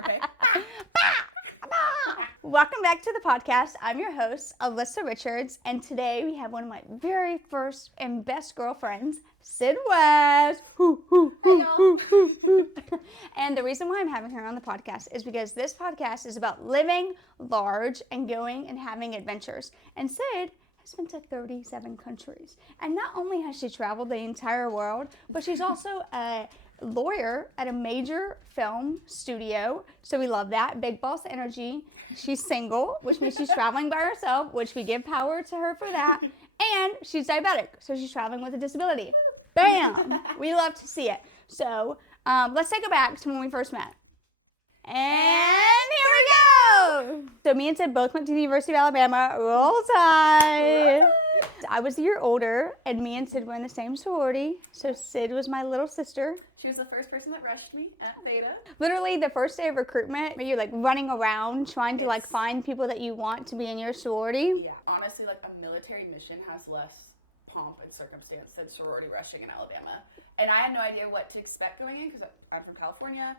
mermaid. Welcome back to the podcast. I'm your host, Elisa Richards, and today we have one of my very first and best girlfriends, Syd West. Hey, y'all. And the reason why I'm having her on the podcast is because this podcast is about living large and going and having adventures. And Syd has been to 37 countries. And not only has she traveled the entire world, but she's also a lawyer at a major film studio, so we love that. Big boss energy. She's single, which means she's traveling by herself, which we give power to her for that. And she's diabetic, so she's traveling with a disability. Bam! We love to see it. So let's take it back to when we first met. And here we go! So me and Syd both went to the University of Alabama. Roll Tide! I was a year older, and me and Syd were in the same sorority. So Syd was my little sister. She was the first person that rushed me at Theta. Literally the first day of recruitment, where you're like running around trying to like find people that you want to be in your sorority. Yeah, honestly, like a military mission has less pomp and circumstance than sorority rushing in Alabama. And I had no idea what to expect going in because I'm from California.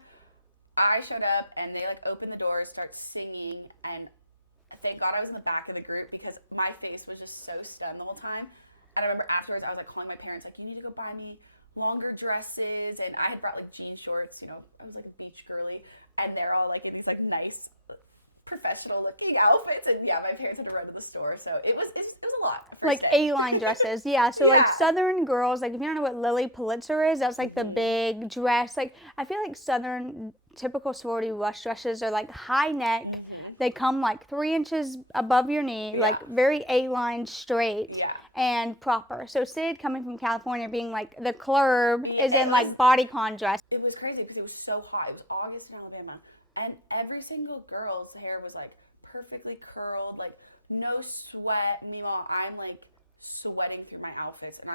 I showed up and they like opened the doors, start singing, and thank God I was in the back of the group because my face was just so stunned the whole time. And I remember afterwards I was like calling my parents like, you need to go buy me longer dresses, and I had brought like jean shorts, you know, I was like a beach girly, and they're all like in these like nice professional looking outfits, and yeah, my parents had to run to the store, so it was a lot. Like A-line dresses, yeah. So like Southern girls, like if you don't know what Lily Pulitzer is, that's like the big dress. Like I feel like Southern typical sorority rush dresses are like high neck. They come like 3 inches above your knee, like very A-line straight and proper. So Syd, coming from California, being like the club, is in like bodycon dress. It was crazy because it was so hot. It was August in Alabama, and every single girl's hair was like perfectly curled, like no sweat. Meanwhile, I'm like sweating through my outfits, and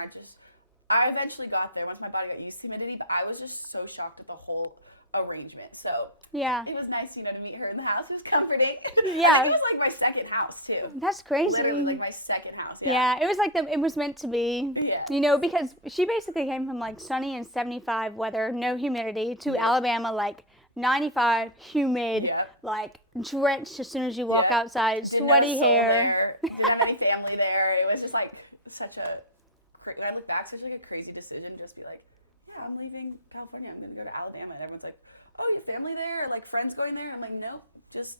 I eventually got there once my body got used to humidity, but I was just so shocked at the whole arrangement. So yeah, it was nice, you know, to meet her in the house. It was comforting. Yeah, it was like my second house too. That's crazy. Literally like my second house. Yeah, it was like it was meant to be. Yeah, you know, because she basically came from like sunny and 75 weather, no humidity, to Alabama like 95 humid, like drenched as soon as you walk outside, sweaty hair. Didn't have any family there. It was just like such a. When I look back, such like a crazy decision. Just be like, yeah, I'm leaving California. I'm gonna go to Alabama, and everyone's like, oh, you have family there, or like friends going there? I'm like, nope, just.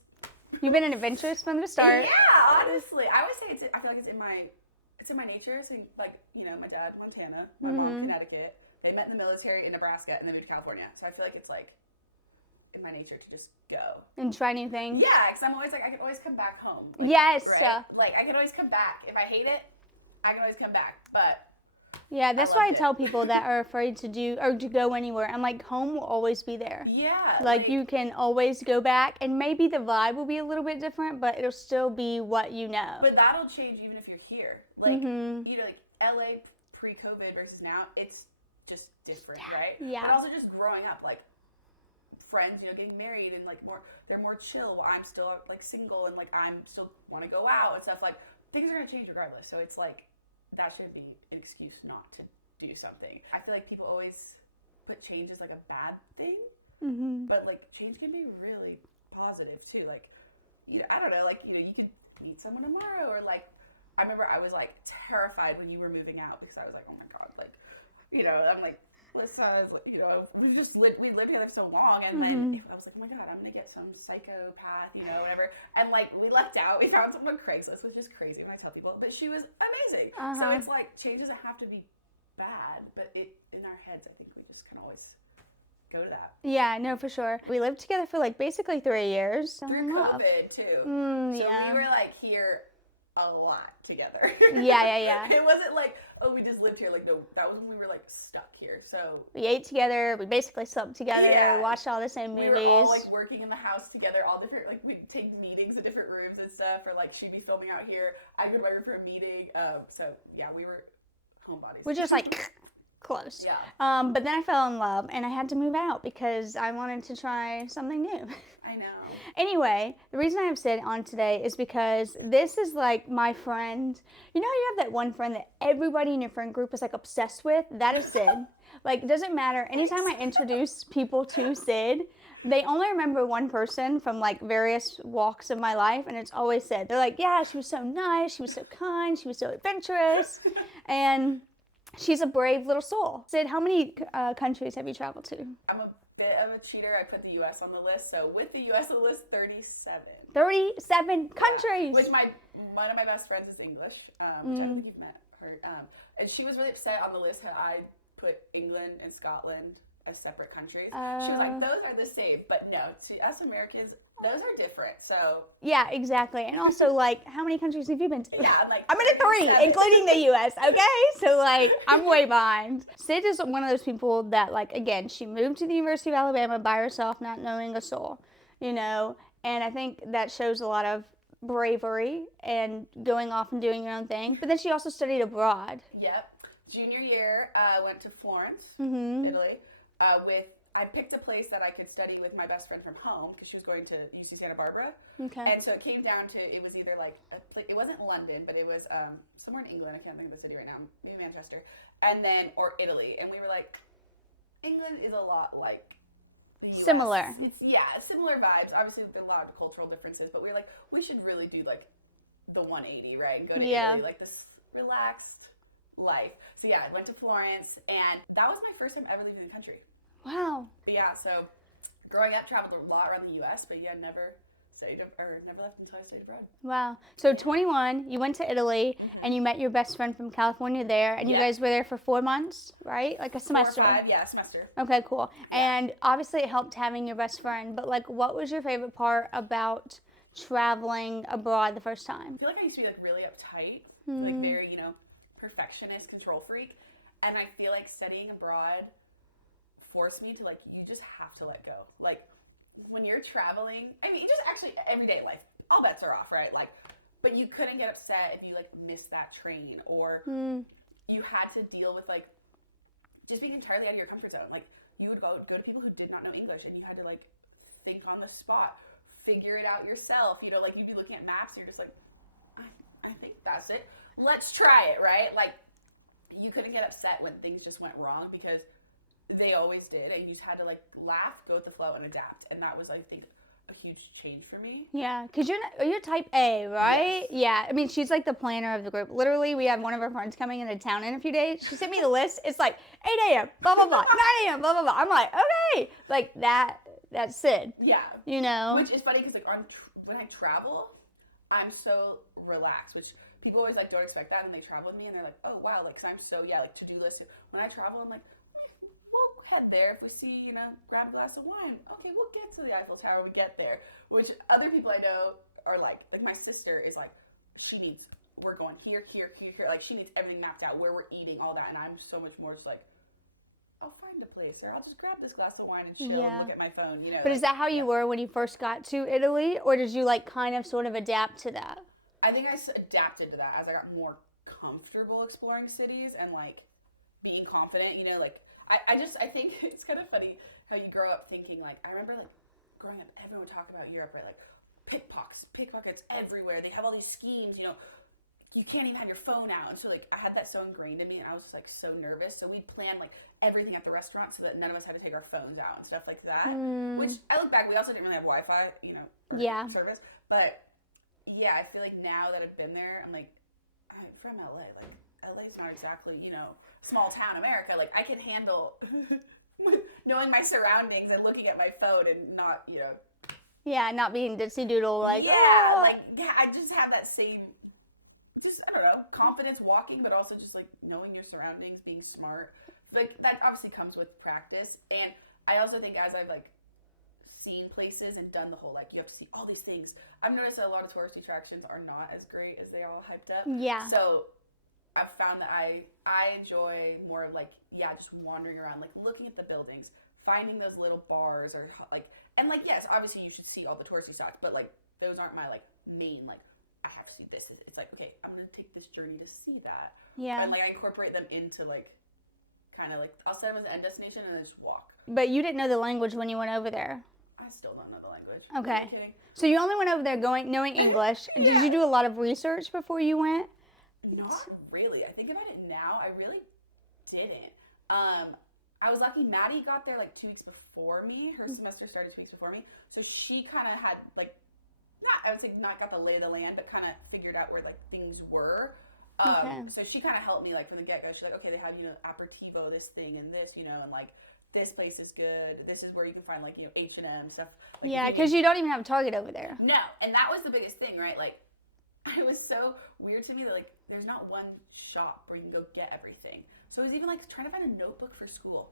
You've been an adventurous from the start. Yeah, honestly, I always say I feel like it's in my nature. So like, you know, my dad Montana, my mom Connecticut. They met in the military in Nebraska, and then moved to California. So I feel like it's like in my nature to just go and try new things. Yeah, because I'm always like I can always come back home. Like, yes. Right? Like I can always come back if I hate it. I can always come back, but. Yeah, that's why I tell people that are afraid to do or to go anywhere. I'm like, home will always be there. Yeah. Like you can always go back, and maybe the vibe will be a little bit different, but it'll still be what you know. But that'll change even if you're here. Like, you know, like LA pre-COVID versus now, it's just different, right? Yeah. But also just growing up, like friends, you know, getting married and like they're more chill while I'm still like single and like I'm still want to go out and stuff. Like things are gonna change regardless. So it's like. That shouldn't be an excuse not to do something. I feel like people always put change as like a bad thing, but like change can be really positive too. Like, you know, I don't know, like, you know, you could meet someone tomorrow, or like, I remember I was like terrified when you were moving out because I was like, oh my God, like, you know, I'm like, Lisa is, you know, we lived together so long, and then I was like, oh my God, I'm gonna get some psychopath, you know, whatever. And like we lucked out, we found someone on Craigslist, which is crazy when I tell people, but she was amazing. So it's like change doesn't have to be bad, but it in our heads, I think we just can always go to that. Yeah, no, for sure. We lived together for like basically 3 years. Through COVID too. So we were like here a lot together. Yeah. It wasn't like, oh, we just lived here. Like, no, that was when we were like stuck here. So we ate together. We basically slept together. Watched all the same movies. We were all like working in the house together, all different. Like we'd take meetings in different rooms and stuff. Or like she'd be filming out here. I'd go to my room for a meeting. So yeah, we were homebodies. We're just like close. Yeah. But then I fell in love, and I had to move out because I wanted to try something new. I know. Anyway, the reason I have Syd on today is because this is like my friend. You know how you have that one friend that everybody in your friend group is like obsessed with? That is Syd. Like, it doesn't matter. Anytime I introduce people to Syd, they only remember one person from, like, various walks of my life, and it's always Syd. They're like, yeah, she was so nice, she was so kind, she was so adventurous, and she's a brave little soul. Syd, how many countries have you traveled to? I'm a bit of a cheater. I put the U.S. on the list. So with the U.S. on the list, 37. 37 countries! Which one of my best friends is English, which I don't think you've met her. And she was really upset on the list that I put England and Scotland as separate countries. She was like, those are the same. But no, to us Americans, those are different. So yeah, exactly. And also, like, how many countries have you been to? yeah, I'm at 3, including the U.S., okay? So, like, I'm way behind. Syd is one of those people that, like, again, she moved to the University of Alabama by herself, not knowing a soul, you know? And I think that shows a lot of bravery and going off and doing your own thing. But then she also studied abroad. Yep. Junior year, went to Florence, Italy, I picked a place that I could study with my best friend from home because she was going to UC Santa Barbara. Okay. And so it came down to, it was either like, it wasn't London, but it was somewhere in England. I can't think of the city right now. Maybe Manchester. And then, or Italy. And we were like, England is a lot like the US. Similar. It's similar vibes. Obviously, there are a lot of cultural differences, but we were like, we should really do like the 180, right? And go to Italy, like this relaxed life. So yeah, I went to Florence, and that was my first time ever leaving the country. Wow. But yeah, so growing up, traveled a lot around the U.S., but yeah, never left until I studied abroad. Wow. So 21, you went to Italy, and you met your best friend from California there, and you guys were there for 4 months, right? Like a semester. 4 or 5, yeah, semester. Okay, cool. And obviously it helped having your best friend, but like, what was your favorite part about traveling abroad the first time? I feel like I used to be like really uptight, like very, perfectionist, control freak, and I feel like studying abroad forced me to like, you just have to let go. Like when you're traveling, I mean, just actually everyday life, all bets are off, right? Like, but you couldn't get upset if you like missed that train, or you had to deal with like just being entirely out of your comfort zone. Like you would go to people who did not know English, and you had to like think on the spot, figure it out yourself. Like you'd be looking at maps, and you're just like, I think that's it. Let's try it, right? Like you couldn't get upset when things just went wrong because they always did, and you just had to like laugh, go with the flow, and adapt. And that was, I think, a huge change for me. Yeah, because you're type A, right? Yes. Yeah, I mean, she's like the planner of the group. Literally, we have one of our friends coming into town in a few days. She sent me the list. It's like 8 a.m., blah, blah, blah, 9 a.m., blah, blah, blah. I'm like, okay. Like that's Syd. Yeah. You know? Which is funny because like when I travel, I'm so relaxed, which people always like don't expect that when they travel with me, and they're like, oh, wow, like, because I'm so, like, to-do list. When I travel, I'm like, we'll head there if we see, grab a glass of wine. Okay, we'll get to the Eiffel Tower when we get there. Which other people I know are like my sister is like, we're going here. Like, she needs everything mapped out, where we're eating, all that. And I'm so much more just like, I'll find a place, or I'll just grab this glass of wine and chill and look at my phone, But is that how you were when you first got to Italy? Or did you, like, kind of sort of adapt to that? I think I adapted to that as I got more comfortable exploring cities and, like, being confident, like, I think it's kind of funny how you grow up thinking, like, I remember, like, growing up, everyone would talk about Europe, right? Like, pickpockets everywhere. They have all these schemes, you can't even have your phone out. And so, like, I had that so ingrained in me, and I was just, like, so nervous. So we'd plan, like, everything at the restaurant so that none of us had to take our phones out and stuff like that. Which, I look back, we also didn't really have Wi-Fi, or service. But, yeah, I feel like now that I've been there, I'm like, I'm from LA. Like, LA's not exactly, small town America. Like, I can handle knowing my surroundings and looking at my phone and not, Yeah, not being ditzy doodle, like, I just have that same, I don't know, confidence walking, but also just, like, knowing your surroundings, being smart. Like, that obviously comes with practice. And I also think as I've, like, seen places and done the whole, like, you have to see all these things, I've noticed that a lot of touristy attractions are not as great as they all hyped up. Yeah. So I've found that I enjoy more of, like, just wandering around, like, looking at the buildings, finding those little bars, or, like, and, like, yes, obviously you should see all the touristy spots, but, like, those aren't my, like, main, like, I have to see this. It's like, okay, I'm going to take this journey to see that. Yeah. And, like, I incorporate them into, like, kind of, like, I'll set them as an end destination and then just walk. But you didn't know the language when you went over there. I still don't know the language. Okay. Are you kidding? So you only went over there knowing English. Yeah. Did you do a lot of research before you went? Not really. I think about it now, I really didn't. I was lucky. Maddie got there like 2 weeks before me. Her semester started 2 weeks before me, so she kind of had like I would say not got the lay of the land, but kind of figured out where like things were. So she kind of helped me like from the get go. She's like, okay, they have aperitivo, this thing and this, and like this place is good. This is where you can find like H&M stuff. Like, yeah, because you don't even have a Target over there. No, and that was the biggest thing, right? Like, it was so weird to me that like there's not one shop where you can go get everything. So I was even like trying to find a notebook for school.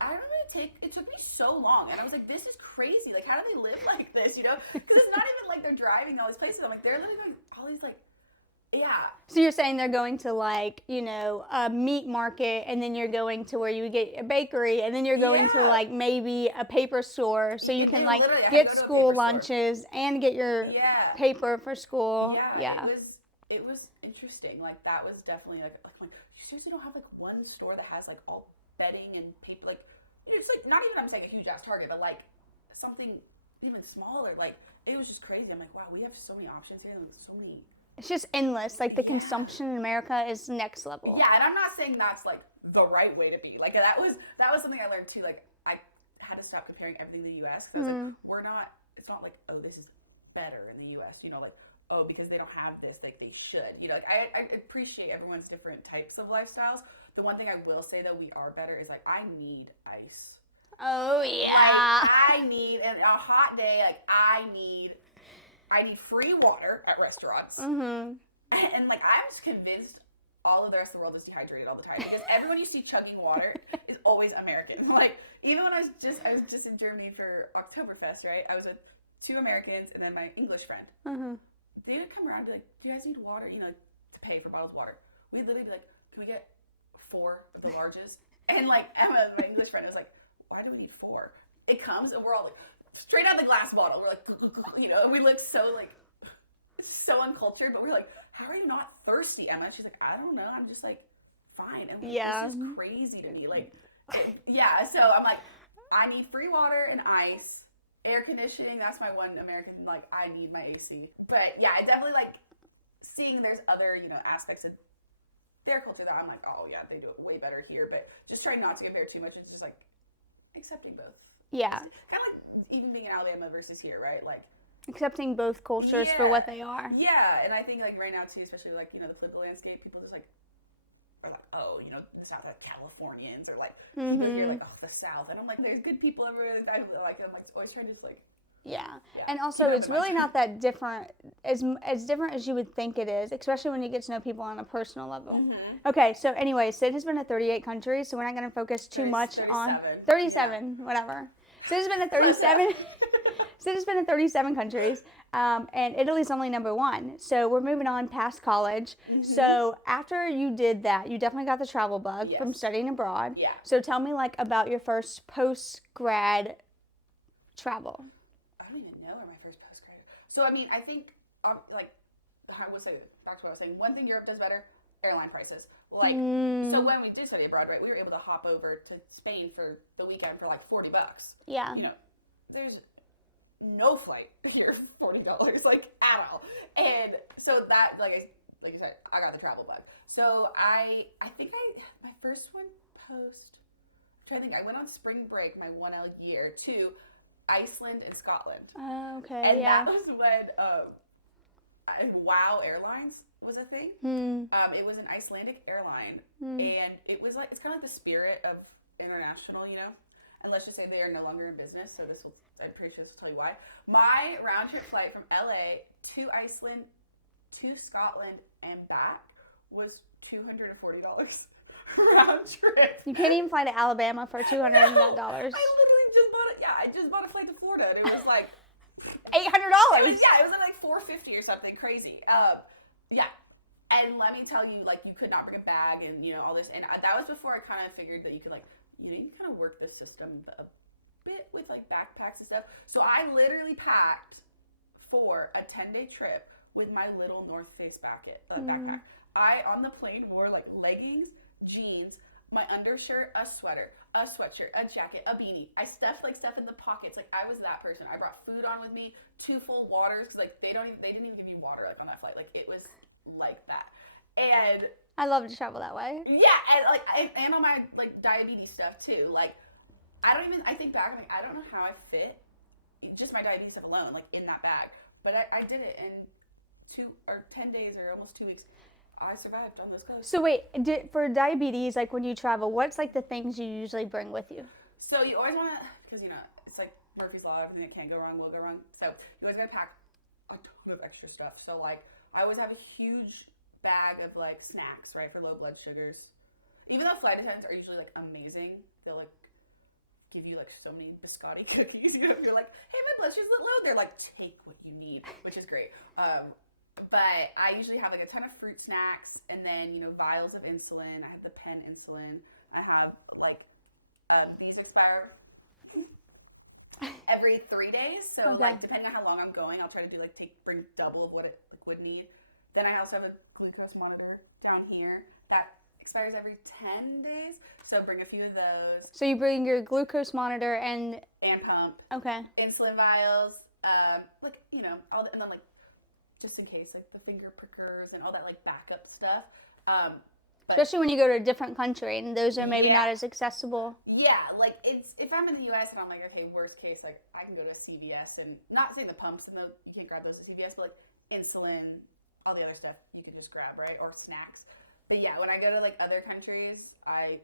I don't know, it took me so long, and I was like, this is crazy. Like, how do they live like this? Because it's not even like they're driving all these places. I'm like, they're literally going all these like. Yeah. So you're saying they're going to like, a meat market, and then you're going to where you would get a bakery, and then you're going to like maybe a paper store so you can like get school lunches and get your paper for school. Yeah. It was interesting. Like that was definitely like you seriously don't have like one store that has like all bedding and paper, like it's like not even I'm saying a huge ass Target, but like something even smaller. Like it was just crazy. I'm like, wow, we have so many options here, and so many. It's just endless. Like the consumption in America is next level. Yeah, and I'm not saying that's like the right way to be. Like that was something I learned too. Like I had to stop comparing everything to the U.S. because I was like, it's not like, oh, this is better in the U.S. Like, oh, because they don't have this, like they should. Like I appreciate everyone's different types of lifestyles. The one thing I will say though, we are better is like I need ice. Oh yeah. Like, I need, and a hot day, like I need free water at restaurants. Mm-hmm. And like I'm just convinced all of the rest of the world is dehydrated all the time because everyone you see chugging water is always American. Like even when I was just in Germany for Oktoberfest, right? I was with 2 Americans and then my English friend. Mm-hmm. They would come around and be like, do you guys need water? To pay for bottles of water. We'd literally be like, can we get 4 of the larges? And like Emma, my English friend, was like, why do we need 4? It comes and we're all like, straight out of the glass bottle. We're like, and we look so like, so uncultured, but we're like, how are you not thirsty, Emma? And she's like, I don't know. I'm just like, fine. And this is crazy to me. Like, so I'm like, I need free water and ice. Air conditioning, that's my one American, like, I need my AC. But yeah, I definitely like seeing there's other, aspects of their culture that I'm like, oh yeah, they do it way better here. But just trying not to compare too much. It's just like accepting both. Yeah. Kind of like even being in Alabama versus here, right? Like accepting both cultures for what they are. Yeah, and I think like right now too, especially like, the political landscape, people just like are like, oh, the South have Californians, or like people here like, oh, the South, and I'm like, there's good people everywhere. Like, I'm like always trying to just like. Yeah. And also it's really not that different, as different as you would think it is, especially when you get to know people on a personal level. Mm-hmm. Okay, so anyway, Syd has been to 38 countries, so we're not going to focus too much on 37, whatever. Syd has been to 37. Syd has been to 37 countries, and Italy's only number 1. So we're moving on past college. Mm-hmm. So after you did that, you definitely got the travel bug from studying abroad. Yeah. So tell me like about your first post-grad travel. I don't even know where my first post-grad. So I mean, I think like I would say back to what I was saying. One thing Europe does better: airline prices. Like, so when we did study abroad, right, we were able to hop over to Spain for the weekend for like $40. Yeah. There's no flight here for $40, like at all. And so that, like you said, I got the travel bug. So I think my first one I went on spring break my 1L year to Iceland and Scotland. Oh, okay. And that was when WOW Airlines was a thing. It was an Icelandic airline, and it was like, it's kind of like the Spirit of international, and let's just say they are no longer in business, so I'm pretty sure this will tell you why. My round trip flight from LA to Iceland to Scotland and back was $240 round trip. You can't even fly to Alabama for $200. No, I literally just bought it. Yeah, I just bought a flight to Florida, and it was like $800. It was like $450 or something crazy. Yeah. And let me tell you, like, you could not bring a bag and, all this. And that was before I kind of figured that you could, like, you can kind of work the system a bit with, like, backpacks and stuff. So I literally packed for a 10-day trip with my little North Face backpack. I, on the plane, wore, like, leggings, jeans, my undershirt, a sweater, a sweatshirt, a jacket, a beanie. I stuffed, like, stuff in the pockets. Like, I was that person. I brought food on with me, 2 full waters, because, like, they didn't even give you water, like, on that flight. Like, it was like that. And I love to travel that way. yeah, and like and on my like diabetes stuff too. Like I think back, I'm like, I don't know how I fit just my diabetes stuff alone, like in that bag. But I did it in 10 days or almost 2 weeks. I survived on those coasts. So wait, for diabetes, like when you travel, what's like the things you usually bring with you? So you always want to, because it's like Murphy's Law, everything that can go wrong will go wrong. So you always got to pack a ton of extra stuff. So like I always have a huge bag of like snacks, right, for low blood sugars. Even though flight attendants are usually like amazing, they'll like give you like so many biscotti cookies. If you're like, hey, my blood sugar's a little low, they're like, take what you need, which is great. But I usually have like a ton of fruit snacks, and then vials of insulin. I have the pen insulin. I have like these expire every 3 days. So like depending on how long I'm going, I'll try to do like bring double of what it would need. Then I also have a glucose monitor down here that expires every 10 days. So bring a few of those. So you bring your glucose monitor and pump. Okay. Insulin vials, like all and then like just in case, like the finger prickers and all that like backup stuff. Especially when you go to a different country and those are maybe not as accessible. Yeah, like if I'm in the U.S. and I'm like, okay, worst case, like I can go to CVS and not saying the pumps, no, you can't grab those at CVS, but like insulin, all the other stuff you can just grab, right? Or snacks. But yeah, when I go to like other countries, I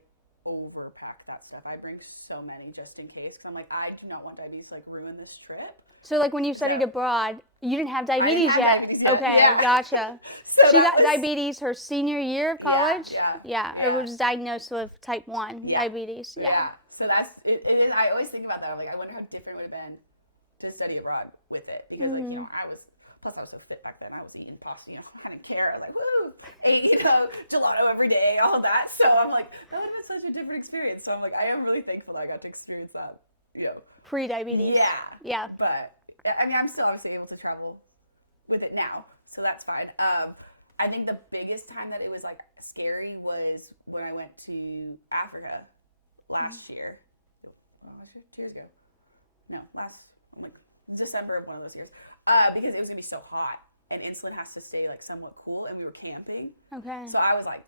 overpack that stuff. I bring so many just in case because I'm like, I do not want diabetes to like ruin this trip. So like when you studied abroad, you didn't have diabetes yet. Okay, gotcha. So she got diabetes her senior year of college. Yeah. Or was diagnosed with type 1 diabetes. Yeah. So that's it is. I always think about that. I'm like, I wonder how different it would have been to study abroad with it because like I was so fit back then. I was eating pasta, I didn't care. I was like, woo, ate, gelato every day, all that. So I'm like, that would have been such a different experience. So I'm like, I am really thankful that I got to experience that, Pre-diabetes. Yeah. But, I mean, I'm still obviously able to travel with it now. So that's fine. I think the biggest time that it was, like, scary was when I went to Africa last year. Last year? 2 years ago. No, December of one of those years. Because it was going to be so hot, and insulin has to stay, like, somewhat cool, and we were camping. Okay. So I was, like,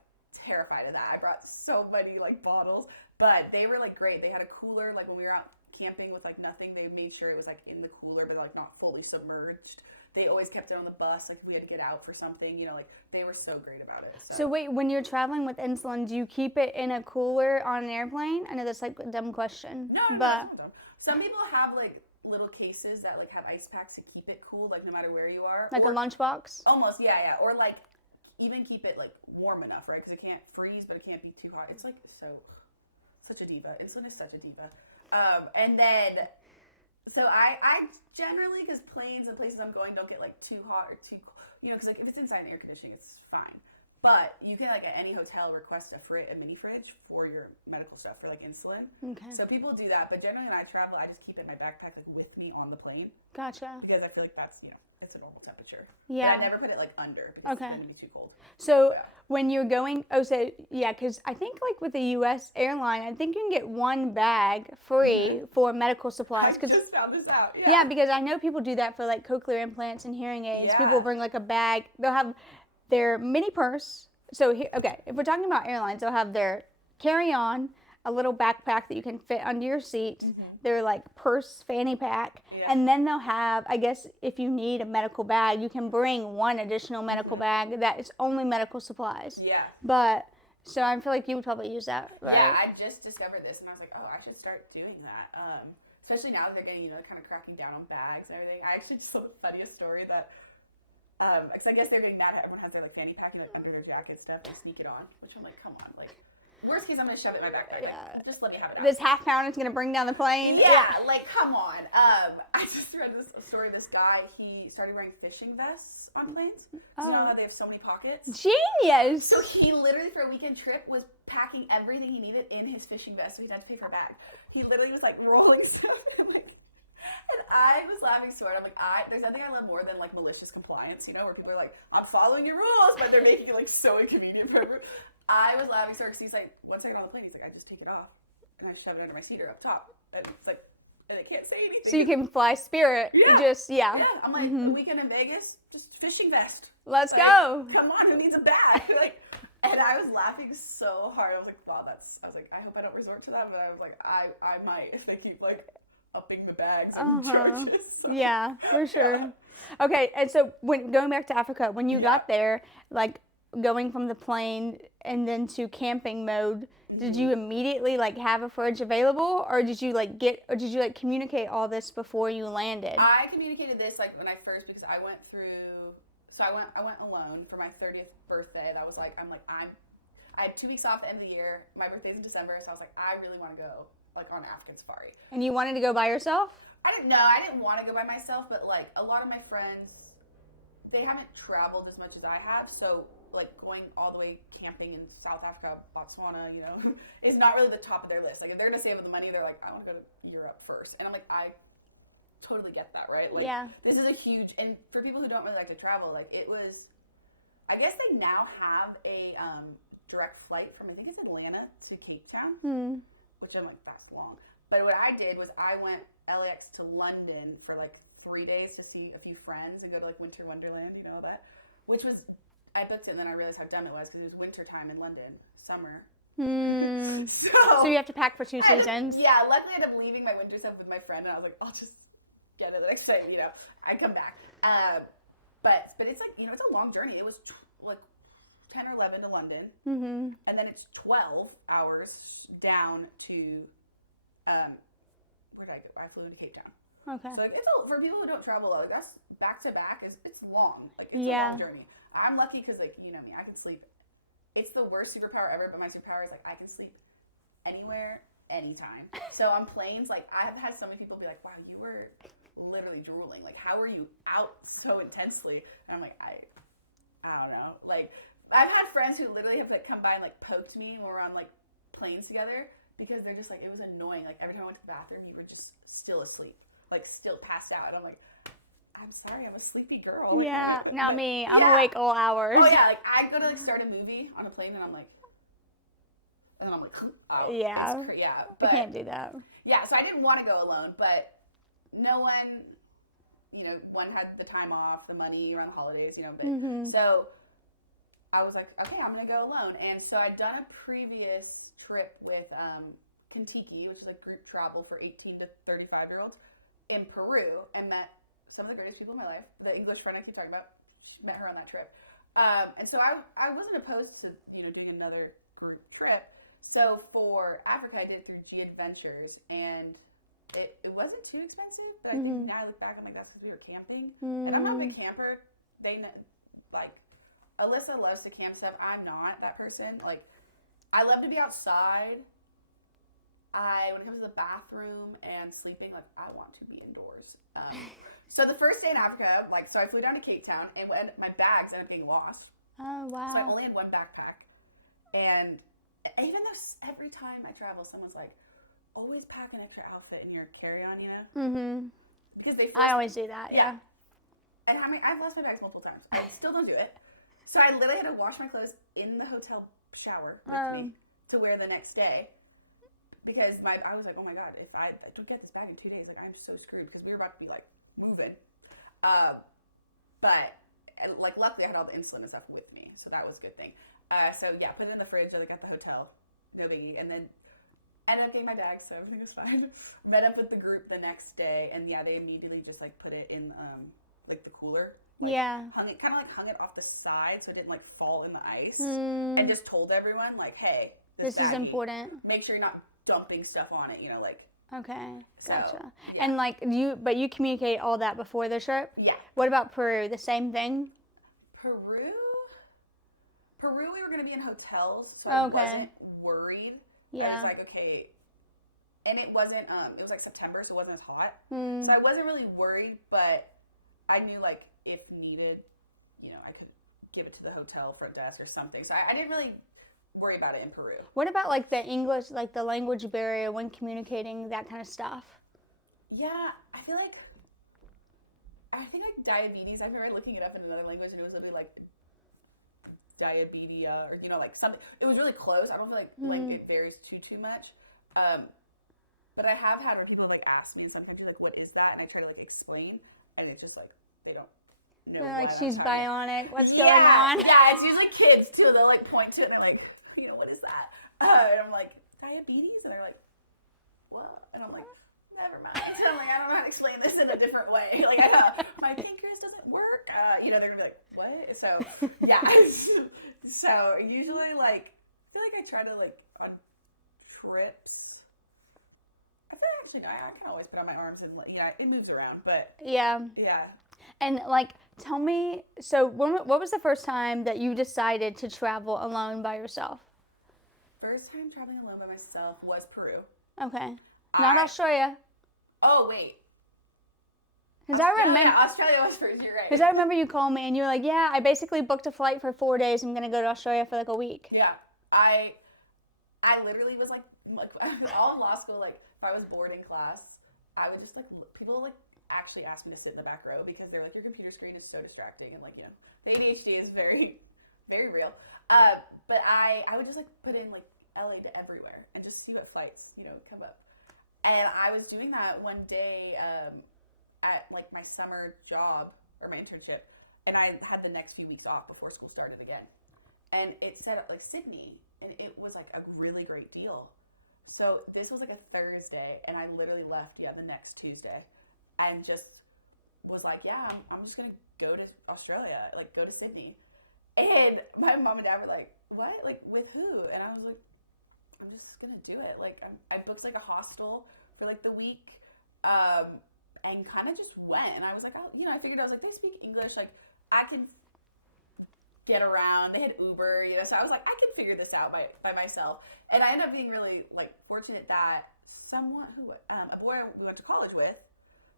terrified of that. I brought so many, like, bottles, but they were, like, great. They had a cooler, like, when we were out camping with, like, nothing, they made sure it was, like, in the cooler, but, like, not fully submerged. They always kept it on the bus, like, if we had to get out for something, like, they were so great about it. So wait, when you're traveling with insulin, do you keep it in a cooler on an airplane? I know that's, like, a dumb question. No, but some people have, like, little cases that like have ice packs to keep it cool, like no matter where you are, like a lunchbox. Almost, yeah, or like even keep it like warm enough, right? Because it can't freeze, but it can't be too hot. It's like such a diva. Insulin is such a diva. And then, so I generally, because planes and places I'm going don't get like too hot or too cold, because like if it's inside the air conditioning, it's fine. But you can, like, at any hotel request a mini fridge for your medical stuff, for, like, insulin. Okay. So people do that. But generally when I travel, I just keep it in my backpack, like, with me on the plane. Gotcha. Because I feel like that's, it's a normal temperature. Yeah. But I never put it, like, under because it's going to be too cold. So when you're going, because I think, like, with the U.S. airline, I think you can get one bag free for medical supplies. I just found this out. Yeah, because I know people do that for, like, cochlear implants and hearing aids. Yeah. People bring, like, a bag. They'll have their mini purse. So here, if we're talking about airlines, they'll have their carry-on, a little backpack that you can fit under your seat, their like purse fanny pack, and then they'll have, I guess, if you need a medical bag, you can bring one additional medical bag that is only medical supplies. Yeah. But so I feel like you would probably use that, right? Yeah, I just discovered this, and I was like, oh, I should start doing that. Especially now that they're getting, kind of cracking down on bags and everything. I actually just saw the funniest story that. Because I guess they're getting mad at everyone has their like fanny pack and like under their jacket stuff and sneak it on, which I'm like, come on, like worst case I'm gonna shove it in my backpack. Like, just let me have it out. This half pound is gonna bring down the plane. Yeah, like come on. I just read this story. This guy, he started wearing fishing vests on planes. So you know how they have so many pockets. Genius. So he literally for a weekend trip was packing everything he needed in his fishing vest, so he didn't have to pay for a bag. He literally was like rolling stuff and like. And I was laughing so hard. I'm like, there's nothing I love more than like malicious compliance, where people are like, I'm following your rules, but they're making it like so inconvenient for everyone. I was laughing so hard because he's like, once I get on the plane, he's like, I just take it off and I shove it under my seat or up top, and it's like, and I can't say anything. So you can fly Spirit. Yeah. Yeah. I'm like, a weekend in Vegas, just fishing vest. Let's Like, go. Come on, who needs a bag? Like, and I was laughing so hard. I was like, wow, I was like, I hope I don't resort to that, but I was like, I might if they keep like upping the bags and charges. So. Yeah, for sure. Yeah. Okay, and so when going back to Africa, when you got there, like going from the plane and then to camping mode, did you immediately like have a fridge available, or did you like communicate all this before you landed? I communicated this like when I first, because I went through. So I went alone for my 30th birthday, and I was like, I had 2 weeks off at the end of the year. My birthday's in December, so I was like, I really want to go like on African safari. And you wanted to go by yourself? I didn't want to go by myself, but like a lot of my friends, they haven't traveled as much as I have, so like going all the way camping in South Africa, Botswana, you know, is not really the top of their list. Like if they're gonna save up the money, they're like, I want to go to Europe first, and I'm like, I totally get that, right? Like, yeah. This is a huge, and for people who don't really like to travel, like it was, I guess they now have a direct flight from, I think it's Atlanta to Cape Town, which I'm like, that's long. But what I did was I went LAX to London for like 3 days to see a few friends and go to like Winter Wonderland, you know that, which was, I booked it and then I realized how dumb it was because it was winter time in London, summer. So you have to pack for 2 seasons? Yeah, luckily I ended up leaving my winter stuff with my friend, and I was like, I'll just get it the next day, you know, I come back. But it's like, you know, it's a long journey. It was like 10 or 11 to London, and then it's 12 hours down to, where did I go? I flew into Cape Town. Okay. So like, for people who don't travel, like that's back to back, it's long. Like it's a long journey. I'm lucky because like, you know me, I can sleep. It's the worst superpower ever, but my superpower is like I can sleep anywhere, anytime. So on planes, like I've had so many people be like, wow, you were literally drooling. Like, how are you out so intensely? And I'm like, I don't know. Like, I've had friends who literally have like come by and like poked me when we're on like planes together because they're just like, it was annoying. Like every time I went to the bathroom, you were just still asleep, like still passed out. And I'm like, I'm sorry, I'm a sleepy girl. Like, yeah, not me. I'm awake all hours. Oh yeah, like I go to like start a movie on a plane and I'm like, oh, yeah, but I can't do that. Yeah, so I didn't want to go alone, but no one, you know, one had the time off, the money around the holidays, you know, but so I was like, okay, I'm gonna go alone, and so I'd done a previous trip with Kentucky, which is like group travel for 18 to 35-year-olds in Peru, and met some of the greatest people in my life. The English friend I keep talking about, met her on that trip, and so I wasn't opposed to, you know, doing another group trip. So for Africa, I did it through G Adventures, and it wasn't too expensive, but I think now I look back, I'm like, that's because we were camping. And I'm not a big camper. They know, like, Elisa loves to camp stuff. I'm not that person. Like, I love to be outside. When it comes to the bathroom and sleeping, like, I want to be indoors. So the first day in Africa, like, so I flew down to Cape Town, and when my bags ended up getting lost. Oh, wow. So I only had one backpack. And even though every time I travel, someone's like, always pack an extra outfit in your carry-on, you know? Because I always do that, yeah. And I've lost my bags multiple times. I still don't do it. So I literally had to wash my clothes in the hotel shower with me to wear the next day. Because I was like, oh my God, if I don't get this back in 2 days, like I'm so screwed because we were about to be like moving. But like luckily I had all the insulin and stuff with me, so that was a good thing. So yeah, put it in the fridge like at the hotel, no biggie, and then ended up getting my bag, so everything was fine. Met up with the group the next day, and yeah, they immediately just like put it in like the cooler. Like, hung it off the side so it didn't like fall in the ice, and just told everyone like, hey, this is important. Make sure you're not dumping stuff on it, you know, like. Okay, gotcha. So, yeah. And like you communicate all that before the trip? Yeah. What about Peru? The same thing? Peru, we were going to be in hotels, so I wasn't worried. Yeah. I was like, okay. And it wasn't, it was like September, so it wasn't as hot. So I wasn't really worried, but I knew like if needed, you know, I could give it to the hotel front desk or something. So I didn't really worry about it in Peru. What about like the English, like the language barrier when communicating, that kind of stuff? Yeah, I feel like, I think like diabetes, I remember looking it up in another language and it was literally like diabetes or, you know, like something, it was really close. I don't feel like it varies too much. But I have had where people like ask me sometimes like, what is that? And I try to like explain and it's just like, they don't know They're why like, I'm she's talking. bionic. What's going on? Yeah, it's usually kids too. They'll like point to it and they're like, what is that? And I'm like, diabetes? And they're like, what? And I'm like, never mind. So I'm like, I don't know how to explain this in a different way. Like, my pancreas doesn't work. They're gonna be like, what? So yeah. So usually, like, I feel like I try to like on trips. I feel like actually no, I can always put on my arms and it moves around, but Yeah. yeah. And like, tell me, so what was the first time that you decided to travel alone by yourself? First time traveling alone by myself was Peru. Okay. Not Australia. Oh, wait. Because I remember. Yeah, Australia was first, you're right. Because I remember you called me and you were like, yeah, I basically booked a flight for 4 days. I'm going to go to Australia for like a week. Yeah. I literally was like all of law school, like, if I was bored in class, I would just, like, people, like, actually ask me to sit in the back row because they're like, your computer screen is so distracting. And, like, the ADHD is very, very real. But I would just, like, put in, like, LA to everywhere and just see what flights, come up. And I was doing that one day at, like, my summer job or my internship. And I had the next few weeks off before school started again. And it said, like, Sydney. And it was, like, a really great deal. So this was, like, a Thursday. And I literally left, the next Tuesday. And just was like, yeah, I'm just going to go to Australia. Like, go to Sydney. And my mom and dad were like, what? Like, with who? And I was like, I'm just going to do it. Like, I booked, like, a hostel for, like, the week. And kind of just went. And I was like, oh, I figured, I was like, they speak English. Like, I can get around. They had Uber, so I was like, I can figure this out by myself. And I ended up being really, like, fortunate that someone a boy we went to college with,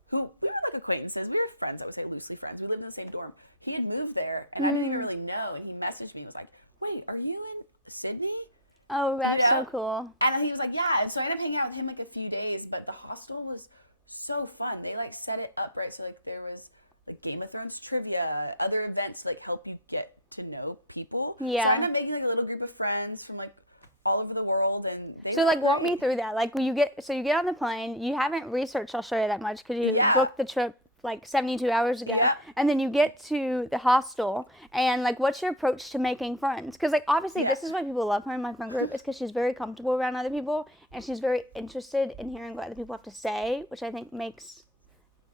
who we were, like, acquaintances. We were friends, I would say, loosely friends. We lived in the same dorm. He had moved there, and I didn't even really know. And he messaged me and was like, wait, are you in Sydney? Oh, that's so cool. And he was like, yeah. And so I ended up hanging out with him, like, a few days. But the hostel was so fun. They, like, set it up right. So, like, there was, like, Game of Thrones trivia, other events to, like, help you get to know people. Yeah. So I ended up making, like, a little group of friends from, like, all over the world. And so, like, walk me through that. Like, when you get on the plane, you haven't researched Australia that much because you booked the trip like 72 hours ago. Yeah. And then you get to the hostel and, like, what's your approach to making friends? Because, like, obviously this is why people love her in my friend group, is because she's very comfortable around other people and she's very interested in hearing what other people have to say, which I think makes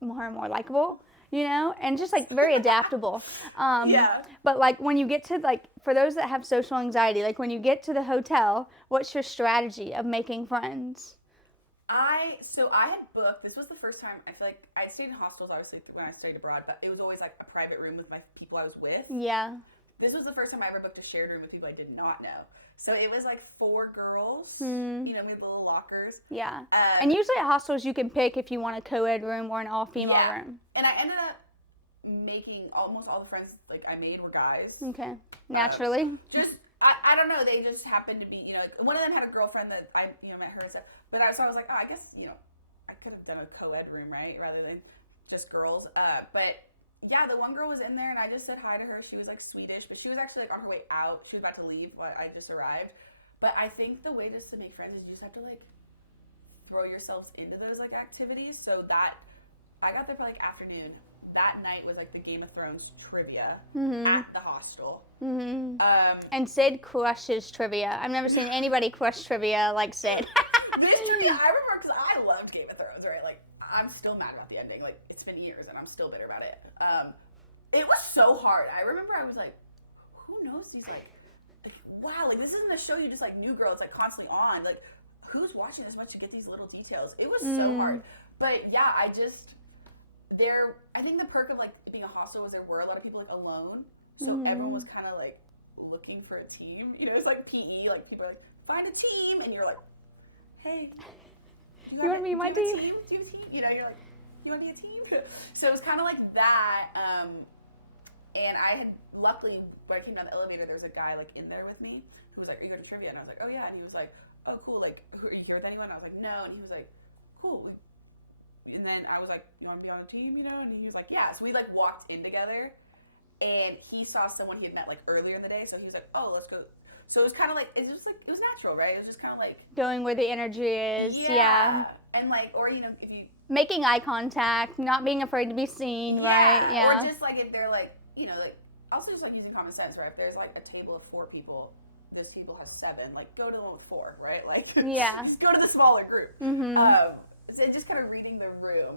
her more likable, and just, like, very adaptable. But, like, when you get to, like, for those that have social anxiety, like, when you get to the hotel, what's your strategy of making friends? I had booked, this was the first time, I feel like, I'd stayed in hostels, obviously, when I studied abroad, but it was always, like, a private room with my people I was with. Yeah. This was the first time I ever booked a shared room with people I did not know. So it was, like, 4 girls, we had little lockers. Yeah. And usually at hostels, you can pick if you want a co-ed room or an all-female room. And I ended up making, almost all the friends, like, I made were guys. Okay. Naturally. I don't know, they just happened to be, like, one of them had a girlfriend that I, met her and stuff. But so I was like, oh, I guess, I could have done a co-ed room, right? Rather than just girls. But yeah, the one girl was in there and I just said hi to her. She was, like, Swedish, but she was actually, like, on her way out. She was about to leave while I just arrived. But I think the way just to make friends is you just have to, like, throw yourselves into those, like, activities. So that, I got there for, like, afternoon. That night was, like, the Game of Thrones trivia at the hostel. And Syd crushes trivia. I've never seen anybody crush trivia like Syd. This trivia, I remember, because I loved Game of Thrones, right? Like, I'm still mad about the ending. Like, it's been years and I'm still bitter about it. It was so hard. I remember I was like, who knows these, like, wow, like, this isn't a show you just, like, New Girl. It's, like, constantly on. Like, who's watching this much to get these little details? It was so hard. But, yeah, I think the perk of, like, being a hostel was there were a lot of people, like, alone. So everyone was kind of, like, looking for a team. It's like PE. Like, people are like, find a team. And you're like, hey, you want to be my team? Do you have a team? You're like, you want to be a team? So it was kind of like that. And I had, luckily, when I came down the elevator, there was a guy, like, in there with me who was like, are you going to trivia? And I was like, oh, yeah. And he was like, oh, cool. Like, are you here with anyone? And I was like, no. And he was like, cool. And then I was like, you want to be on a team, And he was like, yeah. So we, like, walked in together. And he saw someone he had met, like, earlier in the day. So he was like, oh, let's go. So it was kind of like, it was natural, right? It was just kind of like. Going where the energy is, yeah. And, like, or, if you Making eye contact, not being afraid to be seen, right? Yeah. Or just like if they're like, like also just like using common sense, right? If there's like a table of 4 people, this table has 7, like go to the one with 4, right? Like yeah. just go to the smaller group. Mm-hmm. So just kind of reading the room.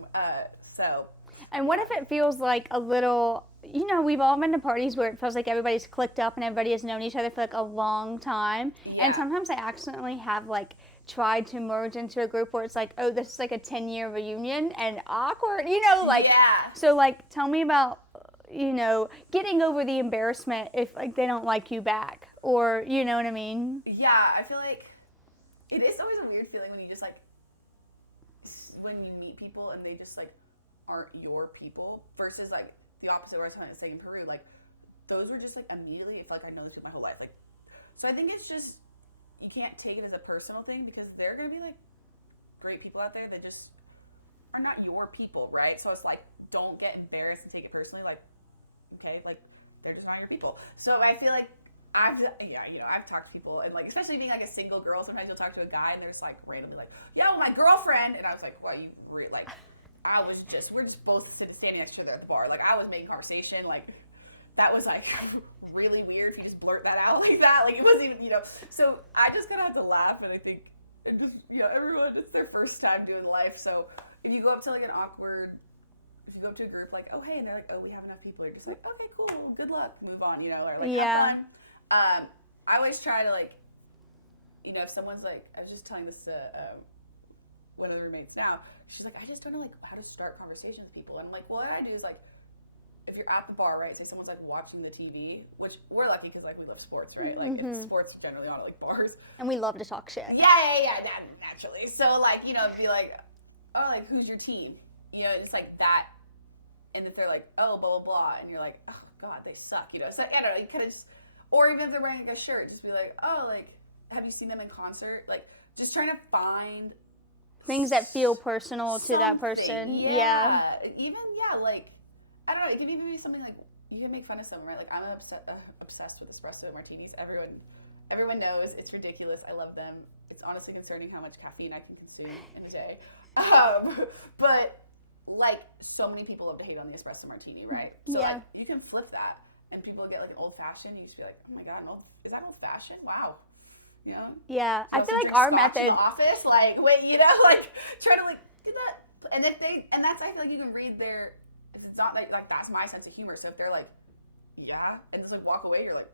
So. And what if it feels like a little, we've all been to parties where it feels like everybody's clicked up and everybody has known each other for like a long time. Yeah. And sometimes I accidentally have like tried to merge into a group where it's like, oh, this is like a 10-year reunion and awkward, like. Yeah. So like, tell me about, getting over the embarrassment if like they don't like you back, or you know what I mean? Yeah, I feel like it is always a weird feeling when you just like, when you meet people and they just like aren't your people, versus like the opposite where I was saying in Peru, like those were just like immediately, I feel like I know this my whole life, like, so I think it's just, you can't take it as a personal thing because they're gonna be like great people out there that just are not your people, right? So it's like, don't get embarrassed and take it personally, like, okay, like they're just not your people. So I feel like I've talked to people, and like, especially being like a single girl, sometimes you'll talk to a guy and they're just like randomly like, yo, my girlfriend, and I was like, what, like, we're just both standing next to each other at the bar. Like, I was making conversation. Like, that was, like, really weird if you just blurt that out like that. Like, it wasn't even, So I just kind of had to laugh, and I think, it just, everyone, it's their first time doing life. So if you go up to, like, if you go up to a group, like, oh, hey, and they're like, oh, we have enough people. You're just like, okay, cool, good luck, move on, or, like, have fun. I always try to, like, if someone's, like, I was just telling this to one of the roommates now, she's like, I just don't know, like, how to start conversations with people. And I'm like, well, what I do is, like, if you're at the bar, right, say someone's, like, watching the TV, which we're lucky because, like, we love sports, right? Like, it's sports generally on at, like, bars. And we love to talk shit. Yeah, naturally. So, like, be like, oh, like, who's your team? It's like that. And if they're like, oh, blah, blah, blah, and you're like, oh, God, they suck, So, I don't know, you kind of just, or even if they're wearing, like, a shirt, just be like, oh, like, have you seen them in concert? Like, just trying to find things that feel personal to that person. Yeah. Even, like, I don't know, it can even be something like, you can make fun of someone, right? Like, I'm obsessed with espresso martinis. Everyone knows it's ridiculous. I love them. It's honestly concerning how much caffeine I can consume in a day. But, like, so many people love to hate on the espresso martini, right? So, like, you can flip that, and people get, like, an old-fashioned. You just be like, oh, my God, is that old-fashioned? Wow. Yeah, I feel like our method. In the office, like, wait, like, try to, like, do that. And and that's, I feel like you can read if it's not, like, that's my sense of humor. So if they're like, yeah, and just, like, walk away, you're like,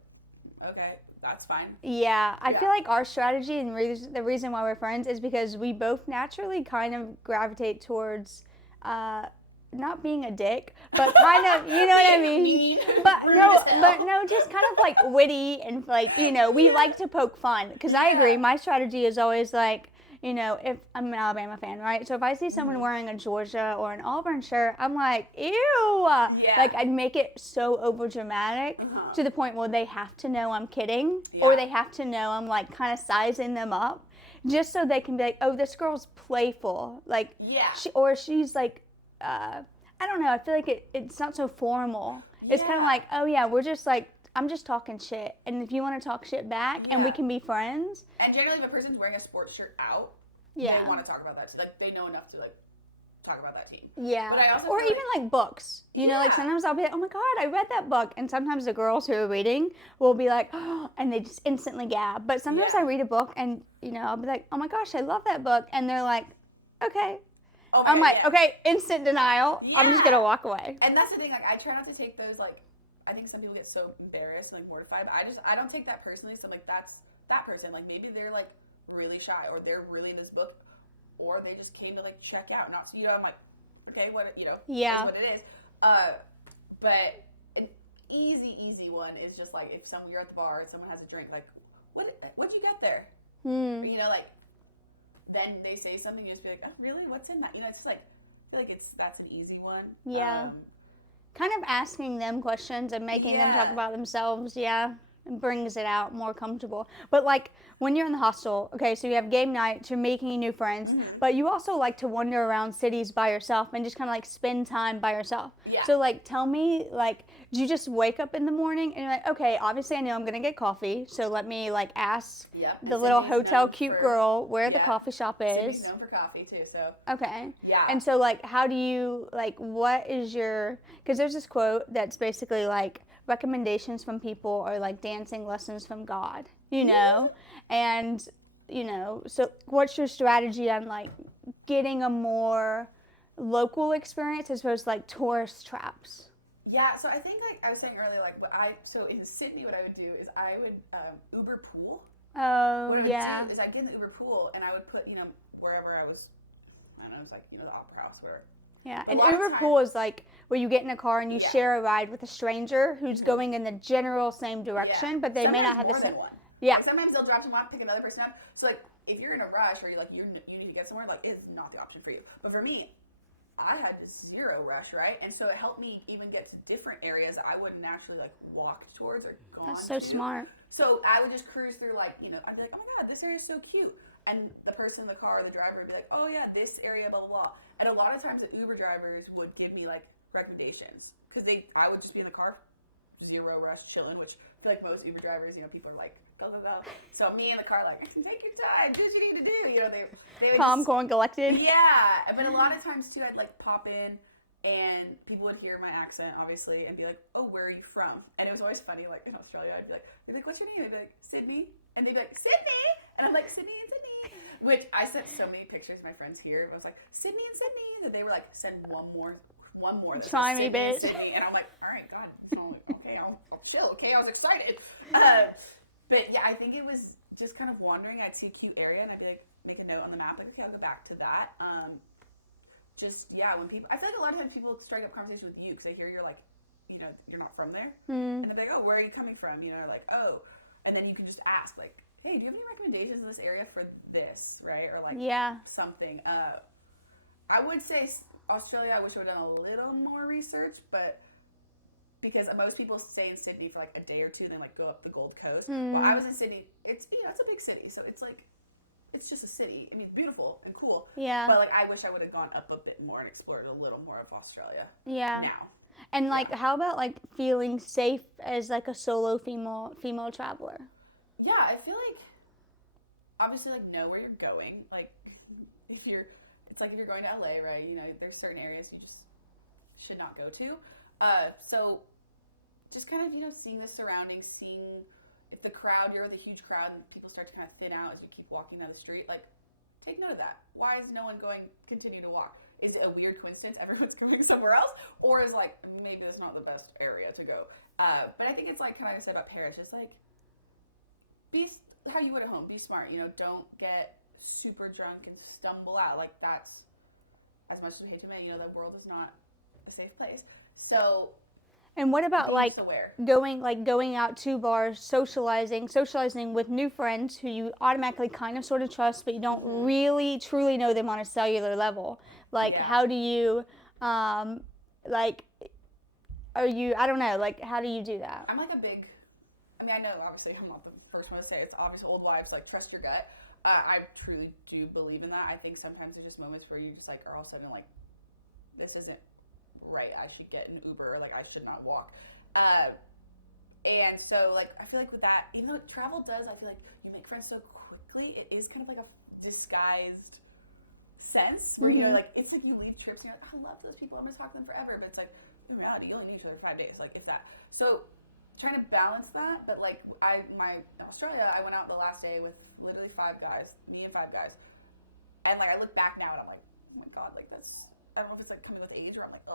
okay, that's fine. Yeah, I feel like our strategy and the reason why we're friends is because we both naturally kind of gravitate towards, not being a dick, but kind of, you know what I mean? But no, just kind of like witty and like, we like to poke fun. Because I agree, my strategy is always like, if I'm an Alabama fan, right? So if I see someone wearing a Georgia or an Auburn shirt, I'm like, ew. Yeah. Like, I'd make it so over dramatic to the point where they have to know I'm kidding, or they have to know I'm like kind of sizing them up, just so they can be like, oh, this girl's playful. Like, she's like, I don't know, I feel like it's not so formal. It's kind of like, oh yeah, we're just like, I'm just talking shit, and if you want to talk shit back and we can be friends. And generally if a person's wearing a sports shirt out, they want to talk about that too. Like, they know enough to like talk about that team. Yeah. But I also or even like books. Like sometimes I'll be like, oh my God, I read that book. And sometimes the girls who are reading will be like, oh, and they just instantly gab. But sometimes I read a book and, I'll be like, oh my gosh, I love that book. And they're like, okay. I'm like, okay, instant denial. Yeah. I'm just going to walk away. And that's the thing. Like, I try not to take those, like, I think some people get so embarrassed and, like, mortified. But I don't take that personally. So I'm like, that's that person. Like, maybe they're, like, really shy, or they're really in this book, or they just came to, like, check out. Not, I'm like, okay, what, is what it is. But an easy one is just, like, if you're at the bar and someone has a drink, like, what'd you get there? Or, like, then they say something, you just be like, oh, really? What's in that? It's just like, I feel like that's an easy one. Yeah. Kind of asking them questions and making them talk about themselves. Yeah. brings it out more comfortable. But like when you're in the hostel, okay, so you have game night, you're making new friends, but you also like to wander around cities by yourself and just kind of like spend time by yourself. Yeah. So like tell me, like, do you just wake up in the morning and you're like, okay, obviously I know I'm gonna get coffee, so let me like ask the little hotel cute girl where the coffee shop is. Sydney's known for coffee too, so. Okay. Yeah. And so like how do you like what is your, because there's this quote that's basically like recommendations from people are like dancing lessons from God, you know? And, you know, so what's your strategy on like getting a more local experience as opposed to like tourist traps? Yeah, so I think like I was saying earlier, like so in Sydney, what I would do is I would Uber pool. Oh, what I would yeah. do is I'd get in the Uber pool and I would put, you know, wherever I was, I don't know, it was like, you know, the Opera House where. Yeah, and Uber pool is like where you get in a car and you share a ride with a stranger who's going in the general same direction, but they may not have the same. One. Yeah. Like sometimes they'll drop someone off, pick another person up. So like if you're in a rush or you need to get somewhere, like it's not the option for you. But for me, I had zero rush, right? And so it helped me even get to different areas that I wouldn't naturally like walked towards or gone. That's so smart. So I would just cruise through like, you know, I'd be like, oh my God, this area is so cute. And the person in the car, the driver would be like, oh yeah, this area, blah, blah, blah. And a lot of times the Uber drivers would give me like recommendations because I would just be in the car, zero rush, chilling, which I feel like most Uber drivers, you know, people are like, go, go, go. So me in the car, like, take your time, do what you need to do. You know, they would calm, cool, and collected. Yeah. But a lot of times too, I'd like pop in and people would hear my accent, obviously, and be like, oh, where are you from? And it was always funny, like in Australia, I'd be like, what's your name? They'd be like, Sydney. And they'd be like, Sydney. And I'm like, Sydney and Sydney. Which I sent so many pictures to my friends here. I was like, Sydney and Sydney. And they were like, send one more. Try me, bitch. And I'm like, all right, God. Okay, I'll chill. Okay, I was excited. But yeah, I think it was just kind of wandering. I'd see a cute area and I'd be like, make a note on the map. Like, okay, I'll go back to that. When people, I feel like a lot of times people strike up conversation with you because they hear you're like, you know, you're not from there. And they're like, oh, where are you coming from? You know, like, oh. And then you can just ask, like, hey, do you have any recommendations in this area for this, right? Or like something. I would say Australia, I wish I would have done a little more research, but because most people stay in Sydney for like a day or two and then like go up the Gold Coast. Well, I was in Sydney. It's, you know, it's a big city, so it's like, it's just a city. I mean, beautiful and cool. Yeah. But like, I wish I would have gone up a bit more and explored a little more of Australia. Yeah. Now. And like, how about like feeling safe as like a solo female traveler? Yeah, I feel like obviously like know where you're going. Like it's like if you're going to LA, right? You know, there's certain areas you just should not go to. So just kind of, you know, seeing the surroundings, seeing if the crowd, you're with a huge crowd and people start to kind of thin out as you keep walking down the street, like take note of that. Why is no one continue to walk? Is it a weird coincidence everyone's going somewhere else? Or is like, maybe that's not the best area to go. But I think it's like kind of said about Paris, it's like, be how you would at home. Be smart. You know, don't get super drunk and stumble out. Like that's, as much as we hate to admit, you know, the world is not a safe place. So. And what about like going out to bars, socializing with new friends who you automatically kind of sort of trust, but you don't really truly know them on a cellular level. Like how do you, like, are you? I don't know. Like how do you do that? I'm like a big. I mean, I know obviously I'm not the first one to say it. It's obvious old wives like trust your gut. I truly do believe in that. I think sometimes there's just moments where you just like are all of a sudden like, this isn't right. I should get an Uber or like I should not walk. And so like I feel like with that, even though travel does, I feel like you make friends so quickly. It is kind of like a disguised sense where you know like it's like you leave trips and you're like, I love those people. I'm gonna talk to them forever. But it's like in reality, you only need each other 5 days. Like if that. So. Trying to balance that, but like in Australia, I went out the last day with literally 5 guys, me and 5 guys, and like I look back now and I'm like, oh my God, like that's, I don't know if it's like coming with age or I'm like,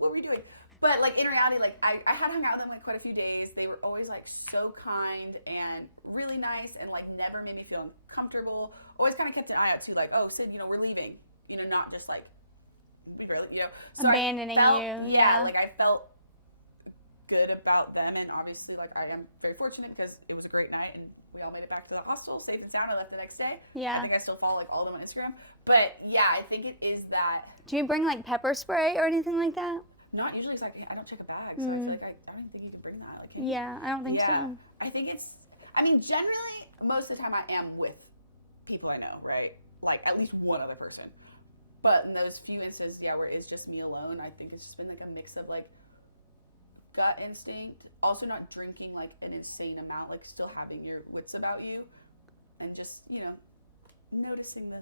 what were you doing? But like in reality, like I had hung out with them like quite a few days. They were always like so kind and really nice and like never made me feel uncomfortable. Always kind of kept an eye out too, like, oh Syd, you know, we're leaving, you know, not just like we barely, you know, so abandoning you. Yeah, like I felt good about them, and obviously like I am very fortunate because it was a great night and we all made it back to the hostel safe and sound. I left the next day. I think I still follow like all of them on Instagram, but yeah, I think it is that. Do you bring like pepper spray or anything like that? Not usually, because I don't check a bag, so I feel like I don't even think you can bring that. Like, I don't think so. I think it's, generally, most of the time I am with people I know, right? Like, at least one other person. But in those few instances, yeah, where it's just me alone, I think it's just been, like, a mix of, like, gut instinct, also not drinking, like, an insane amount, like, still having your wits about you, and just, noticing the...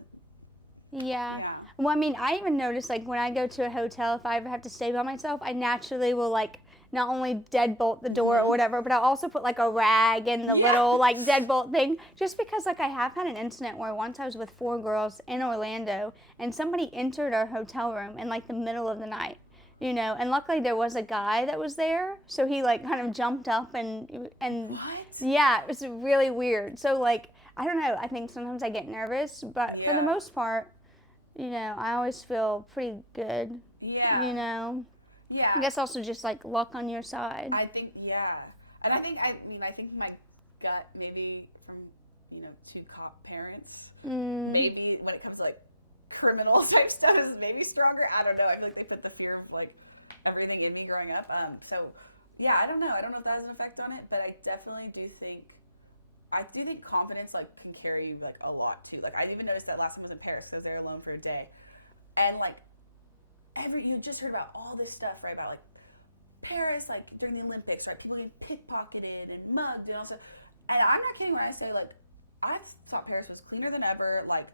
Yeah. Yeah. Well, I mean, I even notice, like, when I go to a hotel, if I ever have to stay by myself, I naturally will, like, not only deadbolt the door or whatever, but I'll also put, like, a rag in the little, like, deadbolt thing, just because, like, I have had an incident where once I was with 4 girls in Orlando, and somebody entered our hotel room in, like, the middle of the night, and luckily there was a guy that was there, so he, like, kind of jumped up and What? yeah, it was really weird. So, like, I don't know, I think sometimes I get nervous, but for the most part, I always feel pretty good. Yeah. Yeah. I guess also just like luck on your side. I think, yeah. And I think my gut, maybe from, 2 cop parents, maybe when it comes to like criminal type stuff is maybe stronger. I don't know. I feel like they put the fear of like everything in me growing up. So, yeah, I don't know. I don't know if that has an effect on it, but I definitely do think confidence like can carry you like a lot too. Like I even noticed that last time I was in Paris because I was there alone for a day, and like you just heard about all this stuff, right? About like Paris, like during the Olympics, right? People getting pickpocketed and mugged and all stuff. And I'm not kidding when I say like I thought Paris was cleaner than ever. Like,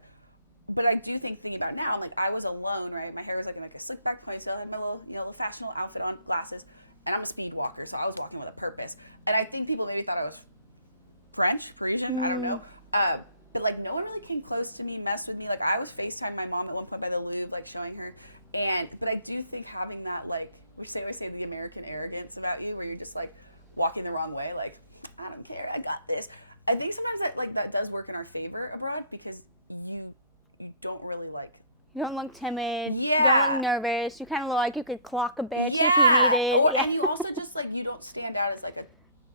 but I do thinking about now, like I was alone, right? My hair was like in like a slick back ponytail, I had my little little fashionable outfit on, glasses, and I'm a speed walker, so I was walking with a purpose. And I think people maybe thought I was French, Parisian, I don't know. But like no one really came close to me, messed with me. Like I was FaceTime my mom at one point by the Louvre, like showing her. But I do think having that like we always say the American arrogance about you, where you're just like walking the wrong way, like I don't care, I got this. I think sometimes that does work in our favor abroad because you don't really like. You don't look timid. Yeah. You don't look nervous. You kind of look like you could clock a bitch if you needed. Oh, and you also just like you don't stand out as like a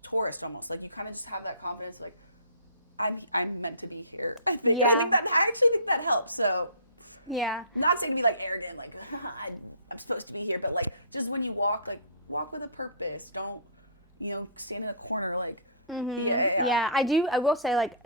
tourist almost. Like you kind of just have that confidence, like I'm meant to be here. I actually think that helps. So yeah, I'm not saying to be like arrogant, like I'm supposed to be here, but like just when you walk with a purpose. Don't stand in a corner like. Yeah, I do. I will say like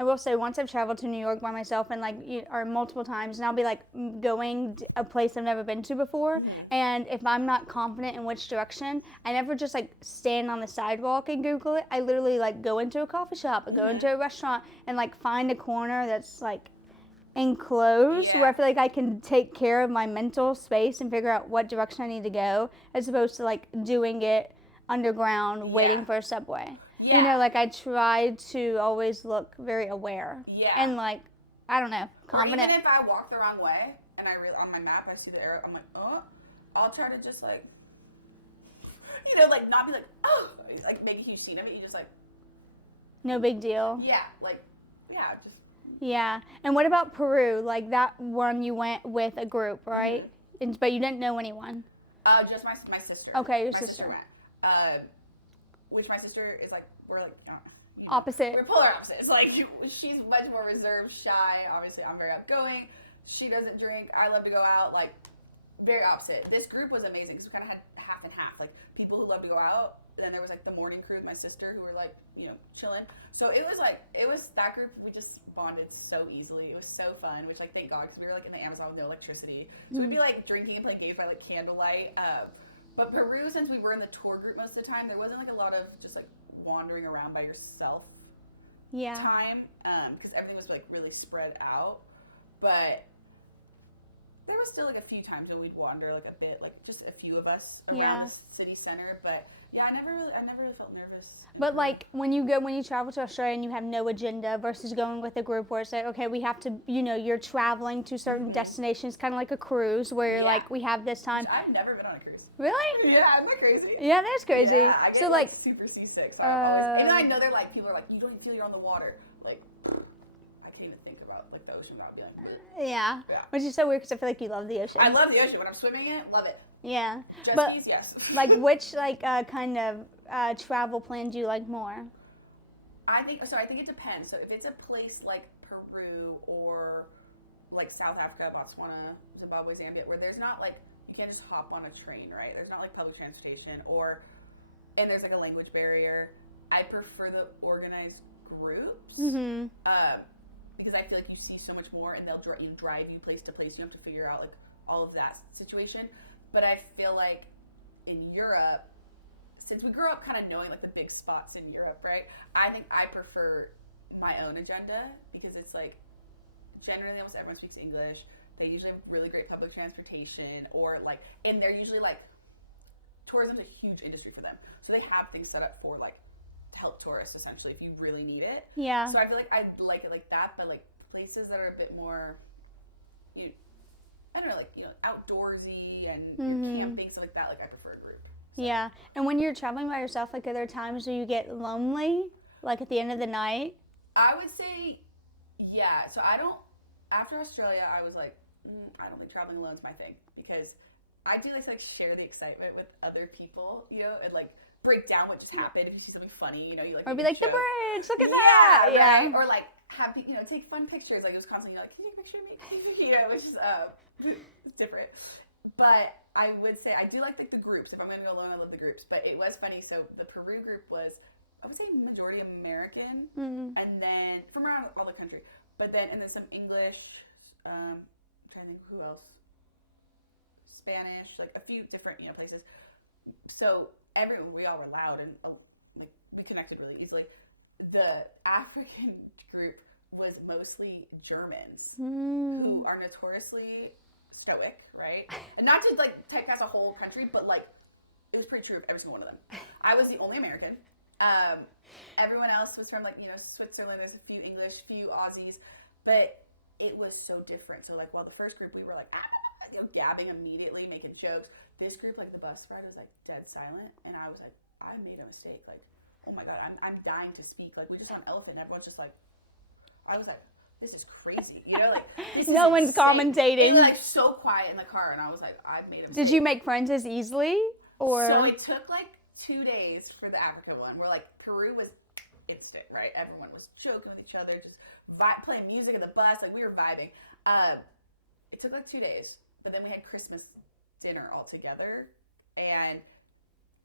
I will say once I've traveled to New York by myself and like or multiple times, and I'll be like going to a place I've never been to before, and if I'm not confident in which direction, I never just like stand on the sidewalk and Google it. I literally like go into a coffee shop, or go into a restaurant, and like find a corner that's like enclosed where I feel like I can take care of my mental space and figure out what direction I need to go, as opposed to like doing it underground waiting for a subway. Yeah. Like I try to always look very aware. Yeah. And like, I don't know, confident. Or even if I walk the wrong way and on my map I see the arrow, I'm like, oh, I'll try to just like, like not be like, oh, like make a huge scene of it. You just like, no big deal. Yeah, like, yeah, just. Yeah. And what about Peru? Like that one you went with a group, right? But you didn't know anyone. Just my sister. Okay, your my sister went. Which my sister is like, we're like, opposite. We're polar opposite. It's like, she's much more reserved, shy. Obviously, I'm very outgoing. She doesn't drink. I love to go out. Like, very opposite. This group was amazing because we kind of had half and half. Like, people who love to go out. Then there was like the morning crew with my sister who were like, chilling. So it was that group. We just bonded so easily. It was so fun, which like, thank God, because we were like in the Amazon with no electricity. So we'd be like drinking and playing games by like candlelight. But Peru, since we were in the tour group most of the time, there wasn't like a lot of just like wandering around by yourself time, because everything was like really spread out. But there was still like a few times when we'd wander like a bit, like just a few of us around the city center. But yeah, I never really felt nervous. But like when you travel to Australia and you have no agenda versus going with a group where it's like, okay, we have to, you're traveling to certain destinations, kind of like a cruise where you're like, we have this time. Which I've never been on a cruise. Really? Yeah, isn't that crazy? Yeah, that's crazy. Yeah, I get so like super seasick. So and I know they're like, people are like, you don't even feel you're on the water. Like, I can't even think about like the ocean without being like, yeah. Which is so weird because I feel like you love the ocean. I love the ocean. When I'm swimming in it, love it. Yeah. Jet skis, yes. Like which kind of travel plan do you like more? I think it depends. So if it's a place like Peru or like South Africa, Botswana, Zimbabwe, Zambia, where there's not like, you can't just hop on a train, right? There's not like public transportation and there's like a language barrier. I prefer the organized groups. Because I feel like you see so much more, and they'll drive you place to place. You have to figure out like all of that situation. But I feel like in Europe, since we grew up kind of knowing like the big spots in Europe, right? I think I prefer my own agenda because it's like generally almost everyone speaks English. They usually have really great public transportation, or like, and they're usually like, tourism's a huge industry for them. So they have things set up for like to help tourists essentially if you really need it. Yeah. So I feel like I like it like that, but like places that are a bit more, I don't know, like outdoorsy and camping stuff like that. Like I prefer a group. So. Yeah. And when you're traveling by yourself, like are there times where you get lonely, like at the end of the night? I would say, yeah. So I don't. After Australia, I was like, I don't think traveling alone is my thing because I do like to like share the excitement with other people, and like break down what just happened. If you see something funny, you like. Or be like, the bridge, look at that. Yeah. Right? Or like have take fun pictures. Like it was constantly like, can you take a picture of me? Which is different. But I would say I do like the groups. If I'm gonna go alone, I love the groups. But it was funny. So the Peru group was, I would say, majority American, and then from around all the country. But then and then some English. I'm trying to think who else. Spanish, like a few different places. So we all were loud and like we connected really easily. The African group was mostly Germans who are notoriously stoic, right? And not to like typecast a whole country, but like it was pretty true of every single one of them. I was the only American. Everyone else was from like Switzerland. There's a few English, few Aussies, but it was so different. So like while the first group we were like gabbing immediately, making jokes. This group, like the bus ride, was like dead silent, and I was like, I made a mistake. Like, oh my god, I'm dying to speak. Like we just saw an elephant, and everyone's just like, I was like, this is crazy, like no one's insane. commentating. They were like so quiet in the car, and I was like, I've made a mistake. Did you make friends as easily, or? So it took like 2 days for the Africa one. Where like Peru was instant, right? Everyone was joking with each other, just playing music in the bus, like we were vibing. It took like 2 days. But then we had Christmas dinner all together, and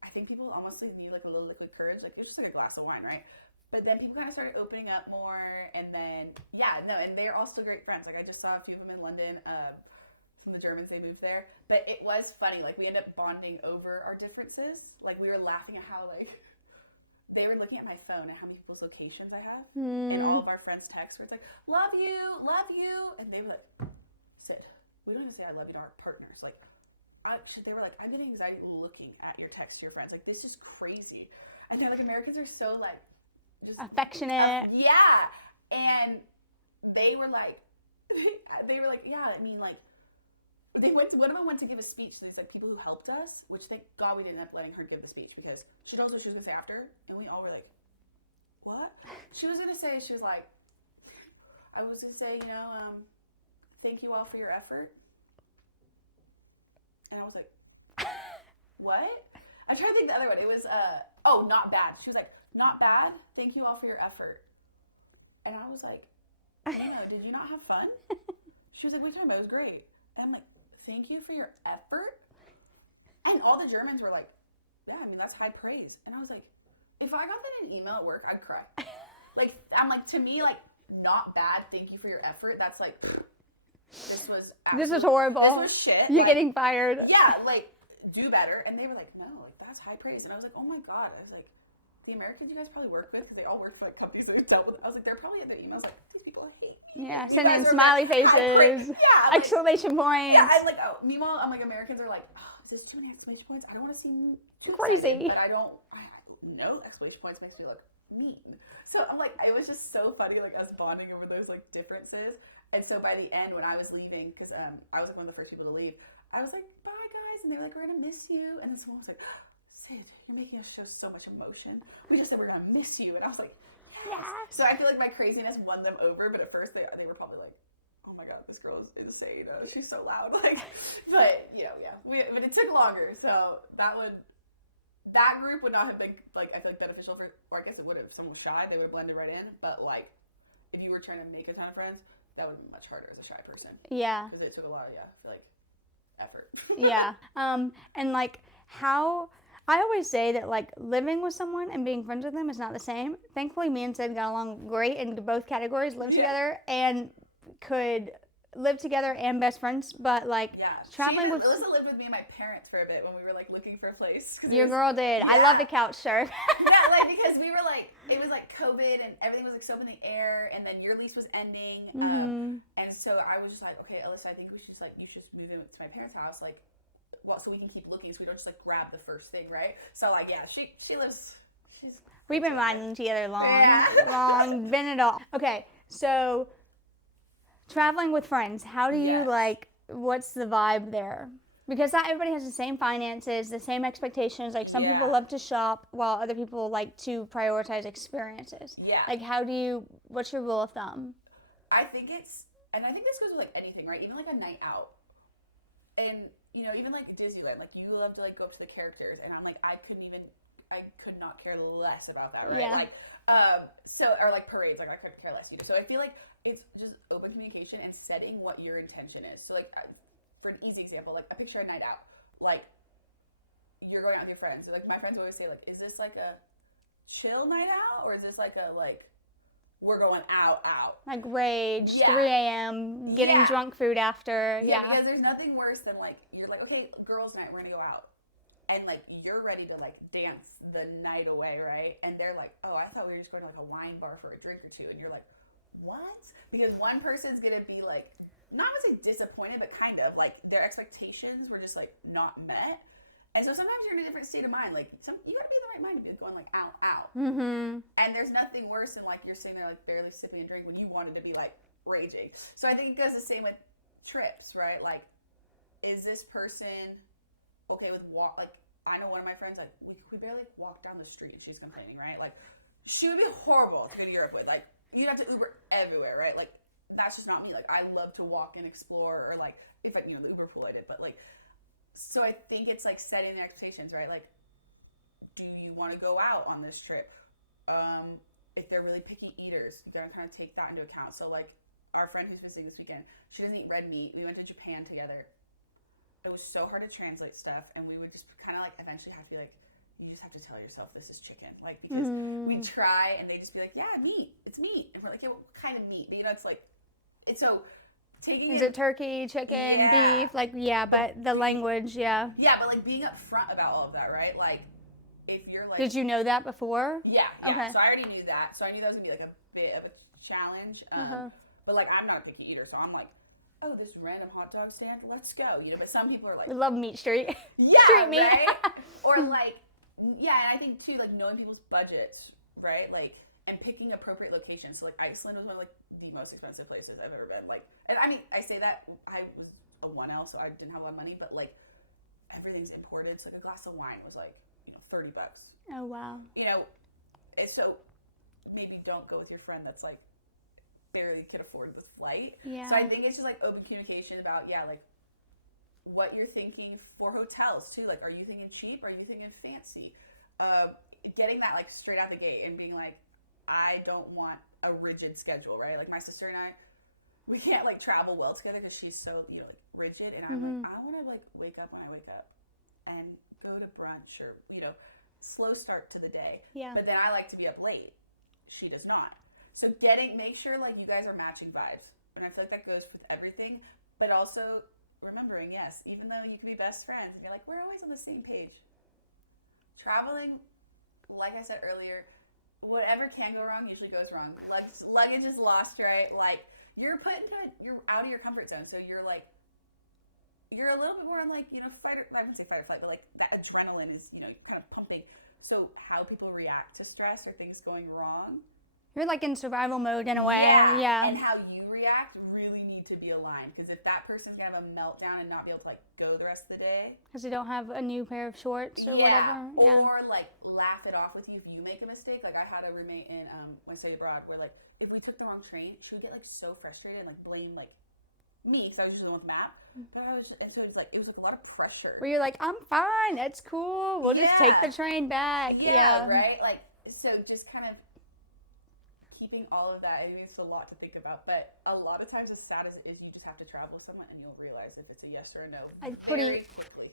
I think people almost need like a little liquid courage. Like it was just like a glass of wine, right? But then people kind of started opening up more, and then and they're all still great friends. Like I just saw a few of them in London. Some of the Germans, they moved there, but it was funny. Like we ended up bonding over our differences. Like we were laughing at how like they were looking at my phone and how many people's locations I have, and all of our friends' texts where it's like love you, and they were like, Syd, we don't even say I love you to our partners. Like, they were like, I'm getting anxiety looking at your text to your friends. Like, this is crazy. And they're like, Americans are so like, just affectionate. Yeah. And they were like, yeah. I mean, like, one of them went to give a speech to these like people who helped us, which thank God we didn't end up letting her give the speech because she knows what she was gonna say after, and we all were like, what? She was gonna say, she was like, I was gonna say, thank you all for your effort. And I was like, what? I'm trying to think the other one. It was, not bad. She was like, not bad. Thank you all for your effort. And I was like, did you not have fun? She was like, what are you talking about? It was great. And I'm like, thank you for your effort? And all the Germans were like, yeah, I mean, that's high praise. And I was like, if I got that in an email at work, I'd cry. Like, I'm like, to me, like, not bad. Thank you for your effort. That's like... This was horrible. This was shit. You're getting fired. Yeah, like, do better. And they were like, no, like, that's high praise. And I was like, oh my god. I was like, the Americans you guys probably work with, because they all work for like companies that I've dealt with. I was like, they're probably at their emails like, these people hate me. Yeah, sending smiley faces. Yeah. Exclamation points. Yeah, and like, meanwhile, I'm like, Americans are like, is this too many exclamation points? I don't want to seem too crazy. But no exclamation points makes me look mean. So I'm like, it was just so funny, like, us bonding over those like differences. And so by the end, when I was leaving, because I was like one of the first people to leave, I was like, bye guys. And they were like, we're going to miss you. And then someone was like, Syd, you're making us show so much emotion. We just said we're going to miss you. And I was like, yes. So I feel like my craziness won them over. But at first, they were probably like, oh my god, this girl is insane. She's so loud. Like, but, but it took longer. So that group would not have been, like, I feel like beneficial for, or I guess it would have. If someone was shy, they would have blended right in. But, like, if you were trying to make a ton of friends, that would be much harder as a shy person. Yeah. Because it took a lot of, effort. Yeah. And like how, I always say that, like, living with someone and being friends with them is not the same. Thankfully, me and Syd got along great in both categories, lived together, and could live together and best friends. But, like, traveling with... Elisa lived with me and my parents for a bit when we were, like, looking for a place. Your girl did. Yeah. I love the couch surf. Yeah, like, because we were, like, it was, like, COVID, and everything was, like, so up in the air, and then your lease was ending. And so I was just like, okay, Elisa, I think we should just, like, you should move in to my parents' house, like, well, so we can keep looking, so we don't just, like, grab the first thing, right? So, like, yeah, she lives, we've been riding together long, been it all. Okay, so traveling with friends, how do you, like, what's the vibe there? Because not everybody has the same finances, the same expectations. Like, some people love to shop, while other people like to prioritize experiences. Yeah. Like, what's your rule of thumb? I think this goes with, like, anything, right? Even, like, a night out. And, you know, even, like, Disneyland, like, you love to, like, go up to the characters, and I'm like, I could not care less about that, right? Yeah. Like, or, like, parades, like, I couldn't care less either. So I feel like it's just open communication and setting what your intention is. So, like, for an easy example, like, I picture a night out. Like, you're going out with your friends. So, like, my friends always say, like, is this, like, a chill night out? Or is this, like, a, like, we're going out? Like, rage, 3 a.m., getting drunk food after. Yeah, because there's nothing worse than, like, you're like, okay, girls' night, we're going to go out. And, like, you're ready to, like, dance the night away, right? And they're like, oh, I thought we were just going to, like, a wine bar for a drink or two. And you're like, what? Because one person's going to be, like, not to say disappointed, but kind of, like, their expectations were just, like, not met. And so sometimes you're in a different state of mind. Like, you gotta be in the right mind to be going, like, out. Mm-hmm. And there's nothing worse than, like, you're sitting there, like, barely sipping a drink when you wanted to be, like, raging. So I think it goes the same with trips, right? Like, is this person okay with like, I know one of my friends, like, we barely walk down the street, and she's complaining, right? Like, she would be horrible to go to Europe with. Like, you'd have to Uber everywhere, right? Like, that's just not me. Like, I love to walk and explore, or, like, if I, you know, the Uber pool I did, but, like, so I think it's, like, setting the expectations, right? Like, do you want to go out on this trip? If they're really picky eaters, you gotta kind of take that into account. So, like, our friend who's visiting this weekend, she doesn't eat red meat. We went to Japan together. It was so hard to translate stuff, and we would just kind of, like, eventually have to be like, you just have to tell yourself this is chicken. Like, because we try, and they just be like, yeah, meat. It's meat. And we're like, yeah, what kind of meat? But, you know, it's like, it's so... Is it turkey, chicken, beef? Like, yeah, but the language, Yeah, but, like, being upfront about all of that, right? Like, if you're, like... Did you know that before? Yeah. Okay. So I already knew that. So I knew that was going to be, like, a bit of a challenge. But, like, I'm not a picky eater, so I'm like, oh, this random hot dog stand? Let's go. You know, but some people are like... We love Meat Street. Yeah, Street meat. Right? Or, like, yeah, and I think, too, like, knowing people's budgets, right? Like, and picking appropriate locations. So, like, Iceland was one of, like, the most expensive places I've ever been. Like, and I mean, I say that I was a 1L, so I didn't have a lot of money, but, like, everything's imported. So, like, a glass of wine was, like, you know, $30. Oh, wow. You know, and so maybe don't go with your friend that's, like, barely could afford the flight. Yeah. So I think it's just, like, open communication about, like, what you're thinking for hotels, too. Like, are you thinking cheap? Are you thinking fancy? Getting that, like, straight out the gate and being like, I don't want a rigid schedule, right? Like, my sister and I, we can't, like, travel well together because she's so, you know, like, rigid. And I'm like, I want to, like, wake up when I wake up and go to brunch or, you know, slow start to the day. Yeah. But then I like to be up late. She does not. So make sure, like, you guys are matching vibes. And I feel like that goes with everything. But also remembering, yes, even though you can be best friends, and you're like, we're always on the same page. Traveling, like I said earlier, whatever can go wrong usually goes wrong. Luggage is lost, right? Like, you're you're out of your comfort zone. So you're, like, you're a little bit more on, like, you know, I wouldn't say fight or flight, but, like, that adrenaline is, you know, kind of pumping. So how people react to stress or things going wrong. You're, like, in survival mode in a way. Yeah. And how you react really need to be aligned. Because if that person's going to have a meltdown and not be able to, like, go the rest of the day. Because they don't have a new pair of shorts or whatever. Yeah. Or, like, laugh it off with you if you make a mistake. Like, I had a roommate in when I studied abroad where, like, if we took the wrong train, she would get, like, so frustrated and, like, blame, like, me, because I was just the one with the map. But I was just, and so it was like a lot of pressure. Where you're like, I'm fine, that's cool. We'll just take the train back. Yeah, right? Like, so just kind of keeping all of that, I think it's a lot to think about. But a lot of times, as sad as it is, you just have to travel with someone and you'll realize if it's a yes or a no very quickly.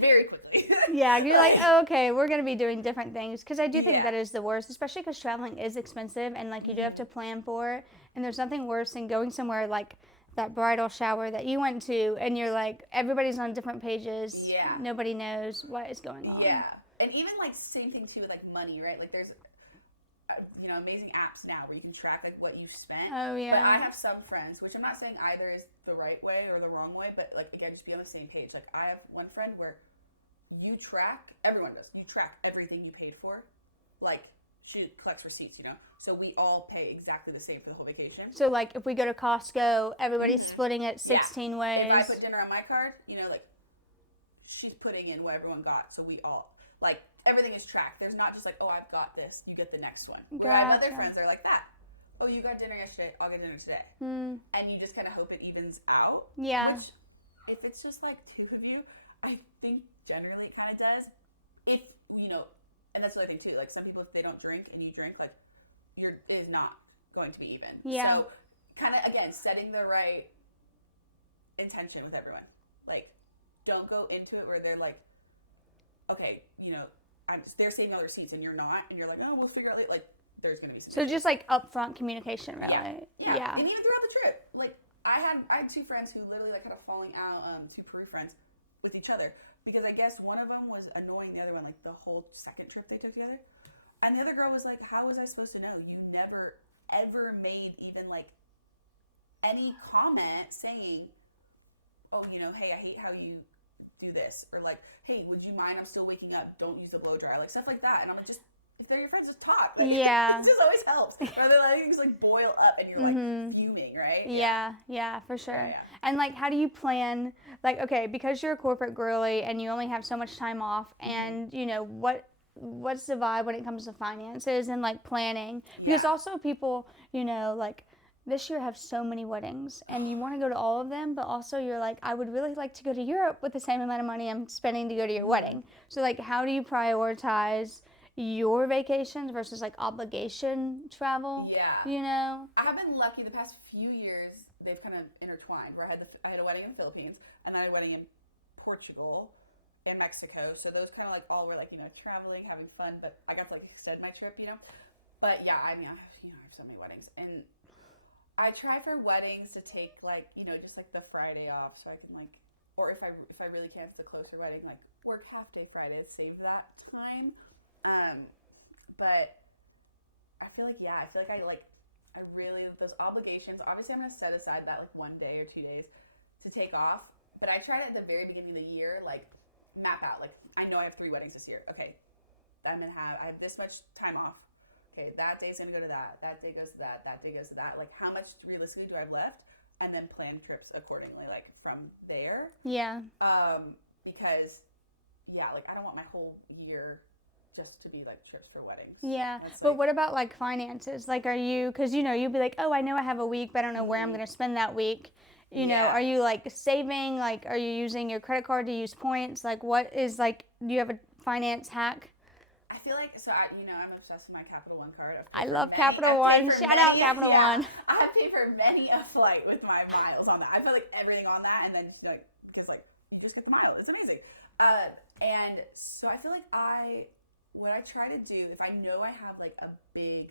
Very quickly. Yeah, you're like, oh, okay, we're going to be doing different things. Because I do think Yeah. that is the worst, especially because traveling is expensive and, like, you do have to plan for it. And there's nothing worse than going somewhere like that bridal shower that you went to and you're like, everybody's on different pages. Yeah. Nobody knows what is going on. Yeah. And even, like, same thing, too, with, like, money, right? Like, there's, amazing apps now where you can track, like, what you've spent. Oh, yeah. But I have some friends, which I'm not saying either is the right way or the wrong way, but, like, again, just be on the same page. Like, I have one friend where everyone does, you track everything you paid for. Like, she collects receipts, so we all pay exactly the same for the whole vacation. So, like, if we go to Costco, everybody's splitting it 16 ways. If I put dinner on my card, like, she's putting in what everyone got, so we all, like, everything is tracked. There's not just like, oh, I've got this, you get the next one. Where I have other friends that are like that. Oh, you got dinner yesterday, I'll get dinner today. And you just kind of hope it evens out. Yeah. Which, if it's just like two of you, I think generally it kind of does. If, and that's the other thing too, like some people, if they don't drink and you drink, like, it is not going to be even. Yeah. So, kind of, again, setting the right intention with everyone. Like, don't go into it where they're like, okay, they're saving all their receipts and you're not, and you're like, oh, we'll figure out later. Like, there's going to be some. So just like upfront communication, really. Yeah. And even throughout the trip. Like, I had two friends who literally, like, had a falling out, two Peru friends with each other. Because I guess one of them was annoying the other one, like, the whole second trip they took together. And the other girl was like, how was I supposed to know? You never, ever made even, like, any comment saying, oh, hey, I hate how you do this. Or, like, hey, would you mind? I'm still waking up. Don't use the blow dryer. Like, stuff like that. And I'm like, just, if they're your friends, just talk. Like, yeah. It just always helps. Or they're like, things like boil up and you're like fuming, right? Yeah, for sure. Yeah. And like, how do you plan? Like, okay, because you're a corporate girly and you only have so much time off, and what's the vibe when it comes to finances and like planning? Because also people, like, this year have so many weddings and you want to go to all of them, but also you're like, I would really like to go to Europe with the same amount of money I'm spending to go to your wedding. So like, how do you prioritize your vacations versus like obligation travel? Yeah. I have been lucky the past few years. They've kind of intertwined. Where I had a wedding in the Philippines, and then I had a wedding in Portugal, and Mexico. So those kind of like all were like traveling, having fun. But I got to like extend my trip, But yeah, I mean, I have so many weddings, and I try for weddings to take like just like the Friday off, so I can like, or if I really can't, if it's a closer wedding, like work half day Friday to save that time. But I feel like I really, those obligations, obviously I'm going to set aside that like 1 day or 2 days to take off, but I tried it at the very beginning of the year, like map out, like I know I have 3 weddings this year. Okay, I have this much time off. Okay, that day's going to go to that day goes to that day goes to that. Like, how much realistically do I have left? And then plan trips accordingly, like from there. Yeah. Because like I don't want my whole year just to be like trips for weddings. Yeah. But what about like finances? Like, are you, because you'd be like, oh, I know I have a week, but I don't know where I'm going to spend that week. Are you like saving? Like, are you using your credit card to use points? Like, what is like, do you have a finance hack? I feel like, so I'm obsessed with my Capital One card. I love Capital One. Shout out Capital One. I have paid for many a flight with my miles on that. I feel like everything on that, and then like, because like you just get the mile. It's amazing. And so I feel like what I try to do, if I know I have like a big,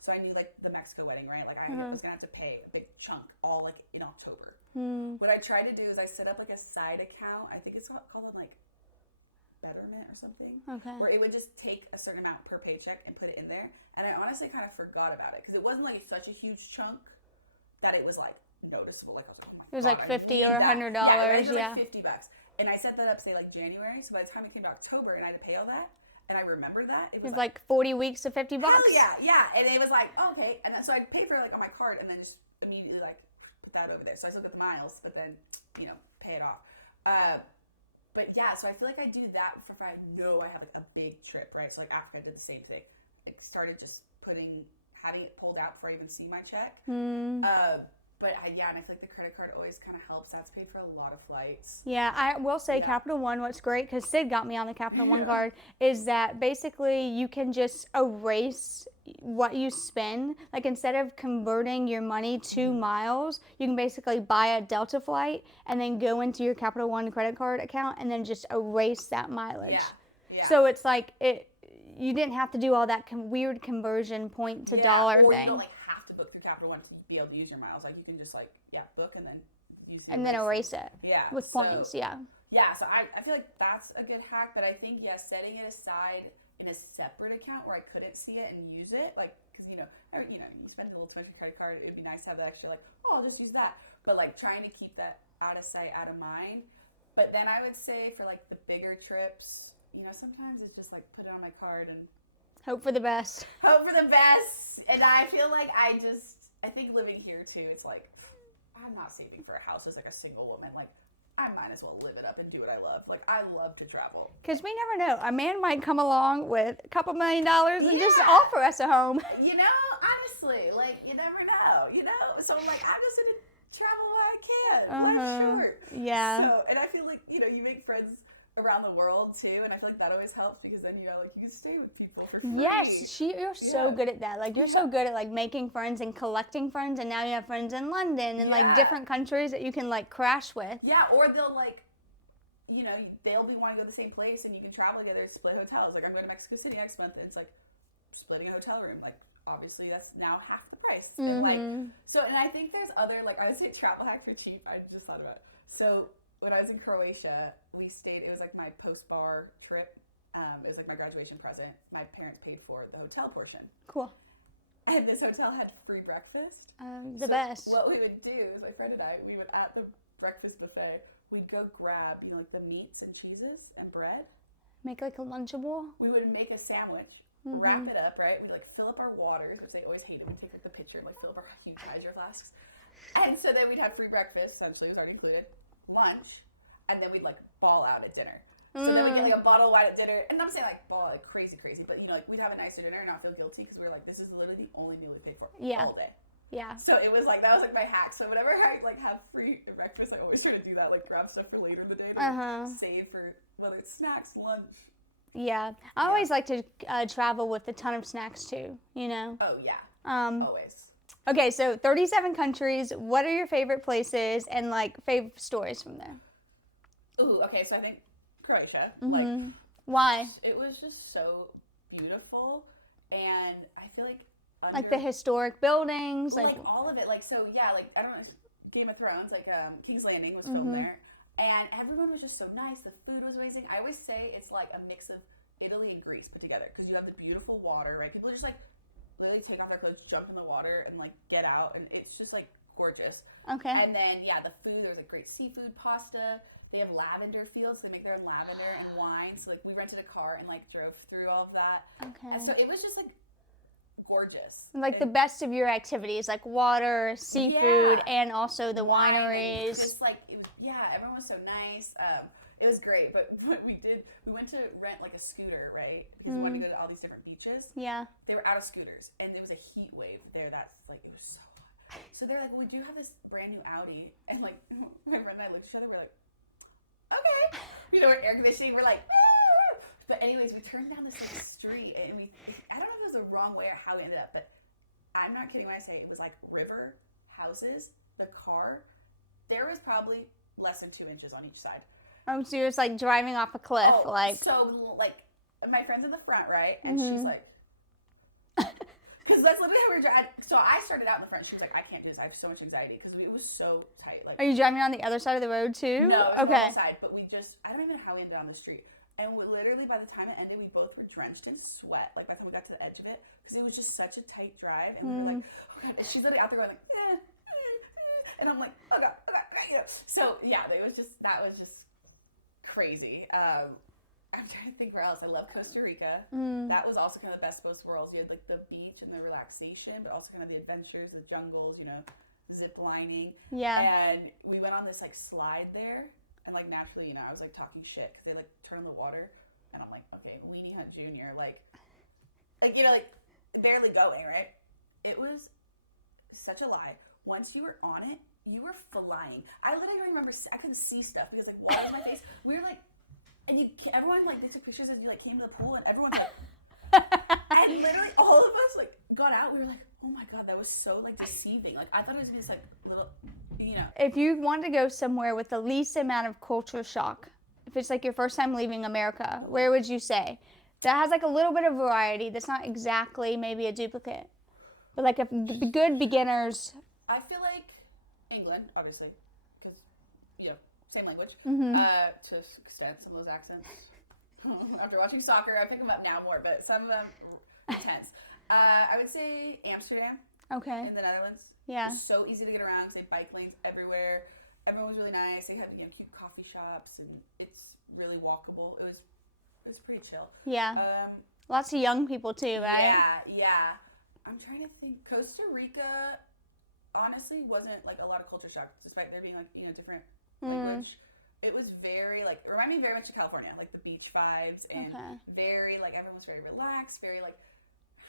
so I knew like the Mexico wedding, right? Like I was gonna have to pay a big chunk all like in October. What I try to do is I set up like a side account. I think it's called like Betterment or something. Okay. Where it would just take a certain amount per paycheck and put it in there. And I honestly kind of forgot about it because it wasn't like such a huge chunk that it was like noticeable. Like I was like, oh my god. It was like $50 or $100. Yeah, it was like $50. And I set that up say like January. So by the time it came to October and I had to pay all that, and I remembered that. It was like 40 weeks of $50. Hell yeah. And it was like, oh, okay. And then, so I paid for it like on my card and then just immediately like put that over there. So I still get the miles, but then, pay it off. But yeah, so I feel like I do that if I know I have like a big trip, right? So like Africa, I did the same thing. I started just having it pulled out before I even see my check. But and I feel like the credit card always kind of helps. That's paid for a lot of flights. Yeah, I will say Capital One, what's great, because Syd got me on the Capital One card, is that basically you can just erase what you spend. Like, instead of converting your money to miles, you can basically buy a Delta flight and then go into your Capital One credit card account and then just erase that mileage. Yeah. So it's like you didn't have to do all that weird conversion point to dollar or thing. you don't like have to book through Capital One to be able to use your miles. Like you can just like book and then use it. And then erase it. Yeah. With points, yeah. Yeah, so I feel like that's a good hack, but I think setting it aside in a separate account where I couldn't see it and use it, like because you spend a little too much on your credit card. It'd be nice to have that extra like, oh, I'll just use that. But like trying to keep that out of sight, out of mind. But then I would say for like the bigger trips, sometimes it's just like put it on my card and hope for the best. Hope for the best. And I feel like I think living here too, it's like I'm not saving for a house as like a single woman. Like I might as well live it up and do what I love. Like I love to travel. Because we never know. A man might come along with a couple $1 million and just offer us a home. Honestly, like you never know. So like I'm just gonna travel while I can. Life's short. Yeah. So and I feel like you make friends around the world too, and I feel like that always helps because then you can stay with people for free. Yes, you're so good at that. Like you're so good at like making friends and collecting friends, and now you have friends in London and like different countries that you can like crash with. Yeah, or they'll like, they'll be wanting to go to the same place, and you can travel together, split hotels. Like I'm going to Mexico City next month, and it's like splitting a hotel room. Like obviously that's now half the price. And like and I think there's other like I would say travel hack for cheap. I just thought about it. So when I was in Croatia, we stayed. It was like my post-bar trip. It was like my graduation present. My parents paid for the hotel portion. Cool. And this hotel had free breakfast. The best. What we would do is my friend and I, we would at the breakfast buffet, we'd go grab like the meats and cheeses and bread. Make like a Lunchable. We would make a sandwich, wrap it up, right? We'd like fill up our waters, which they always hated. We'd take like the pitcher and like fill up our huge Kaiser flasks. And so then we'd have free breakfast. Essentially, it was already included. Lunch, and then we'd like ball out at dinner. So then we get like a bottle of wine at dinner, and I'm saying like ball out like crazy, but like we'd have a nicer dinner and not feel guilty because we were like, this is literally the only meal we paid for all day. Yeah. So it was like that was like my hack. So whenever I like have free breakfast, I always try to do that, like grab stuff for later in the day to save for whether it's snacks, lunch. Yeah, I always like to travel with a ton of snacks too. Oh yeah. Always. Okay, so 37 countries. What are your favorite places and like favorite stories from there? Ooh, okay. So I think Croatia. Like, why? It was just so beautiful, and I feel like like the historic buildings, like all of it. Like so, yeah. Like I don't know, Game of Thrones. Like King's Landing was filmed there, and everyone was just so nice. The food was amazing. I always say it's like a mix of Italy and Greece put together because you have the beautiful water, right? People just like literally take off their clothes, jump in the water, and like get out, and it's just like gorgeous. Okay. And then the food. There's like great seafood, pasta. They have lavender fields. So they make their own lavender and wine. So like we rented a car and like drove through all of that. Okay. And so it was just like gorgeous. Like the best of your activities, like water, seafood, and also the wineries. Just like it was, everyone was so nice. It was great, but what we went to rent like a scooter, right? Because we wanted to go to all these different beaches. Yeah. They were out of scooters, and there was a heat wave there. That's like it was so hot. So they're like, "We do have this brand new Audi," and like my friend and I looked at each other. We're like, "Okay," we're air conditioning. We're like, "Woo!" But anyways, we turned down this like street, and I don't know if it was the wrong way or how we ended up, but I'm not kidding when I say it was like river, houses, the car. There was probably less than 2 inches on each side. So you're just like driving off a cliff, So like my friend's in the front, right, and she's like, because that's literally how we were driving. So I started out in the front. She was like, I can't do this. I have so much anxiety because it was so tight. Like, are you driving on the other side of the road too? No, it was on the side. But I don't even know how we ended on the street. And literally by the time it ended, we both were drenched in sweat. Like by the time we got to the edge of it, because it was just such a tight drive, and we were like, oh god. And she's literally out there going like, and I'm like, oh god. So that was just crazy. I'm trying to think where else. I love Costa Rica. That was also kind of the best of both worlds. You had like the beach and the relaxation, but also kind of the adventures, the jungles, zip lining. Yeah. And we went on this like slide there, and like naturally, I was like talking shit because they like turn on the water, and I'm like, okay, Weenie Hunt Jr. like barely going, right? It was such a lie. Once you were on it, you were flying. I literally remember I couldn't see stuff because like water was in my face. We were like. And everyone, like, they took pictures as you, like, came to the pool, and everyone, like, and literally all of us, like, got out. We were like, oh, my God, that was so, like, deceiving. Like, I thought it was this, like, little, If you wanted to go somewhere with the least amount of culture shock if it's like your first time leaving America, where would you say? That has like a little bit of variety. That's not exactly maybe a duplicate. But like a good beginners. I feel like England, obviously, because, same language, Mm-hmm. to an extent, some of those accents. After watching soccer, I pick them up now more, but some of them intense. I would say Amsterdam Okay. in the Netherlands. Yeah. It's so easy to get around. They have bike lanes everywhere. Everyone was really nice. They had cute coffee shops, and it's really walkable. It was pretty chill. Yeah. Lots of young people too, right? Yeah. I'm trying to think. Costa Rica, honestly, wasn't like a lot of culture shock, despite there being like different language. It was very like reminded me very much of California, like the beach vibes, and very like everyone was very relaxed, very like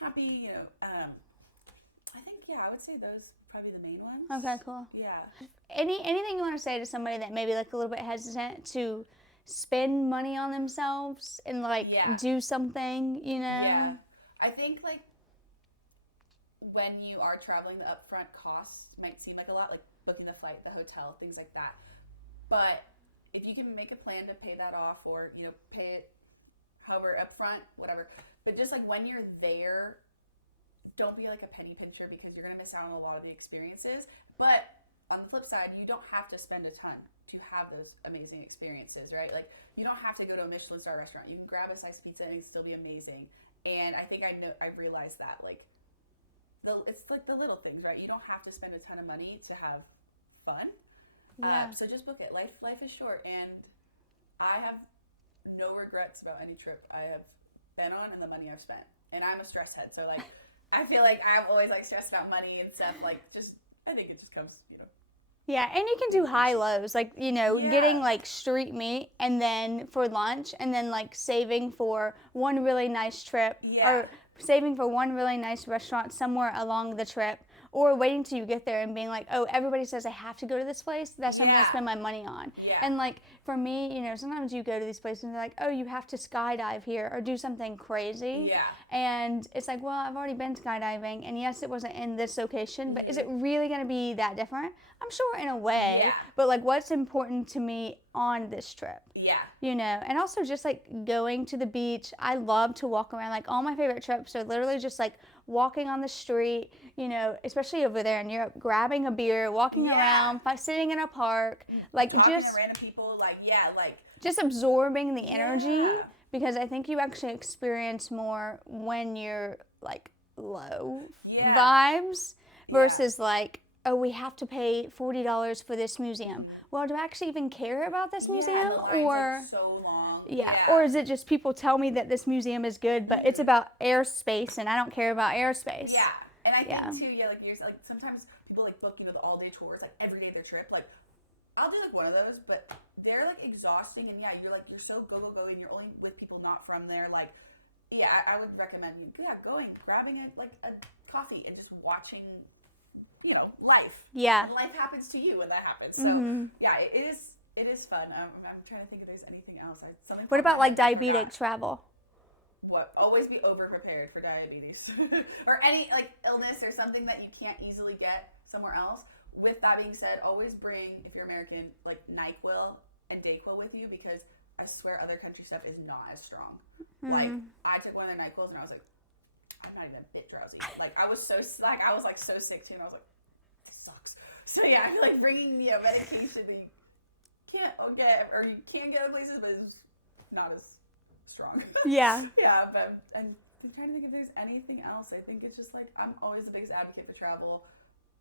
happy. I think I would say those probably the main ones. Okay, cool. Yeah. Anything you want to say to somebody that maybe like a little bit hesitant to spend money on themselves and like do something, Yeah. I think like when you are traveling, the upfront costs might seem like a lot, like booking the flight, the hotel, things like that. But if you can make a plan to pay that off or, pay it however upfront, whatever. But just like when you're there, don't be like a penny pincher because you're going to miss out on a lot of the experiences. But on the flip side, you don't have to spend a ton to have those amazing experiences, right? Like you don't have to go to a Michelin star restaurant. You can grab a sliced pizza and it'd still be amazing. And I think I've realized that like it's like the little things, right? You don't have to spend a ton of money to have fun. Yeah. So just book it. Life is short, and I have no regrets about any trip I have been on and the money I've spent. And I'm a stress head, so like I feel like I've always like stressed about money and stuff. Like I think it just comes, Yeah, and you can do high lows, like getting like street meat and then for lunch, and then like saving for one really nice trip or saving for one really nice restaurant somewhere along the trip, or waiting till you get there and being like, oh, everybody says I have to go to this place, that's what I'm going to spend my money on. Yeah. And like for me, sometimes you go to these places and they're like, oh, you have to skydive here or do something crazy. Yeah. And it's like, well, I've already been skydiving, and yes, it wasn't in this location, but is it really going to be that different? I'm sure in a way. Yeah. But like what's important to me on this trip? Yeah. And also just like going to the beach. I love to walk around. Like all my favorite trips are literally just like walking on the street, especially over there in Europe, grabbing a beer, walking around, sitting in a park, like talking just to random people, like just absorbing the energy, because I think you actually experience more when you're like low vibes versus like, oh, we have to pay $40 for this museum. Well, do I actually even care about this museum? The lines are so long. Or is it just people tell me that this museum is good, but it's about airspace and I don't care about airspace? Yeah. And I think too, like sometimes people like book, the all day tours, like every day of their trip. Like I'll do like one of those, but they're like exhausting, and you're so go and you're only with people not from there. Like, I would recommend going, grabbing a coffee and just watching life. Yeah. And life happens to you when that happens. So it is fun. I'm trying to think if there's anything else. What about like diabetic travel? What? Always be over prepared for diabetes or any like illness or something that you can't easily get somewhere else. With that being said, always bring, if you're American, like NyQuil and DayQuil with you, because I swear other country stuff is not as strong. Like I took one of their NyQuils and I was like, I'm not even a bit drowsy. But, like I was so sick too, and I was like, this sucks. So I feel like bringing medication that you can't get, or you can get in places, but it's not as strong. Yeah. But I'm trying to think if there's anything else. I think it's just like I'm always the biggest advocate for travel.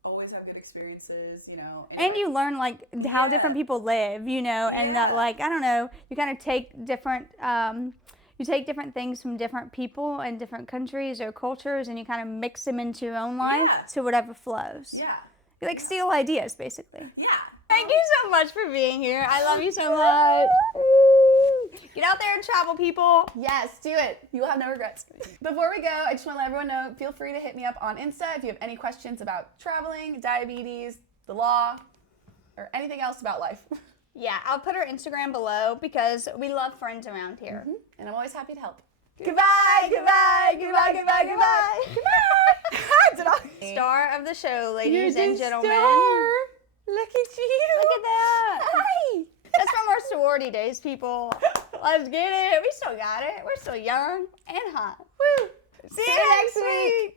Always have good experiences, And you learn like how different people live, and that like, I don't know, you kind of take different things from different people and different countries or cultures, and you kind of mix them into your own life to whatever flows. Yeah. You like steal ideas, basically. Yeah. Thank you so much for being here. I love you so much. Get out there and travel, people. Yes, do it. You will have no regrets. Before we go, I just want to let everyone know, feel free to hit me up on Insta if you have any questions about traveling, diabetes, the law, or anything else about life. Yeah, I'll put her Instagram below because we love friends around here. And I'm always happy to help. Goodbye, goodbye, goodbye, goodbye, goodbye. Goodbye. Star of the show, ladies and gentlemen. Star. Look at you. Look at that. Hi. That's from our sorority. 40 days, people. Let's get it. We still got it. We're still young and hot. Woo! See you next week.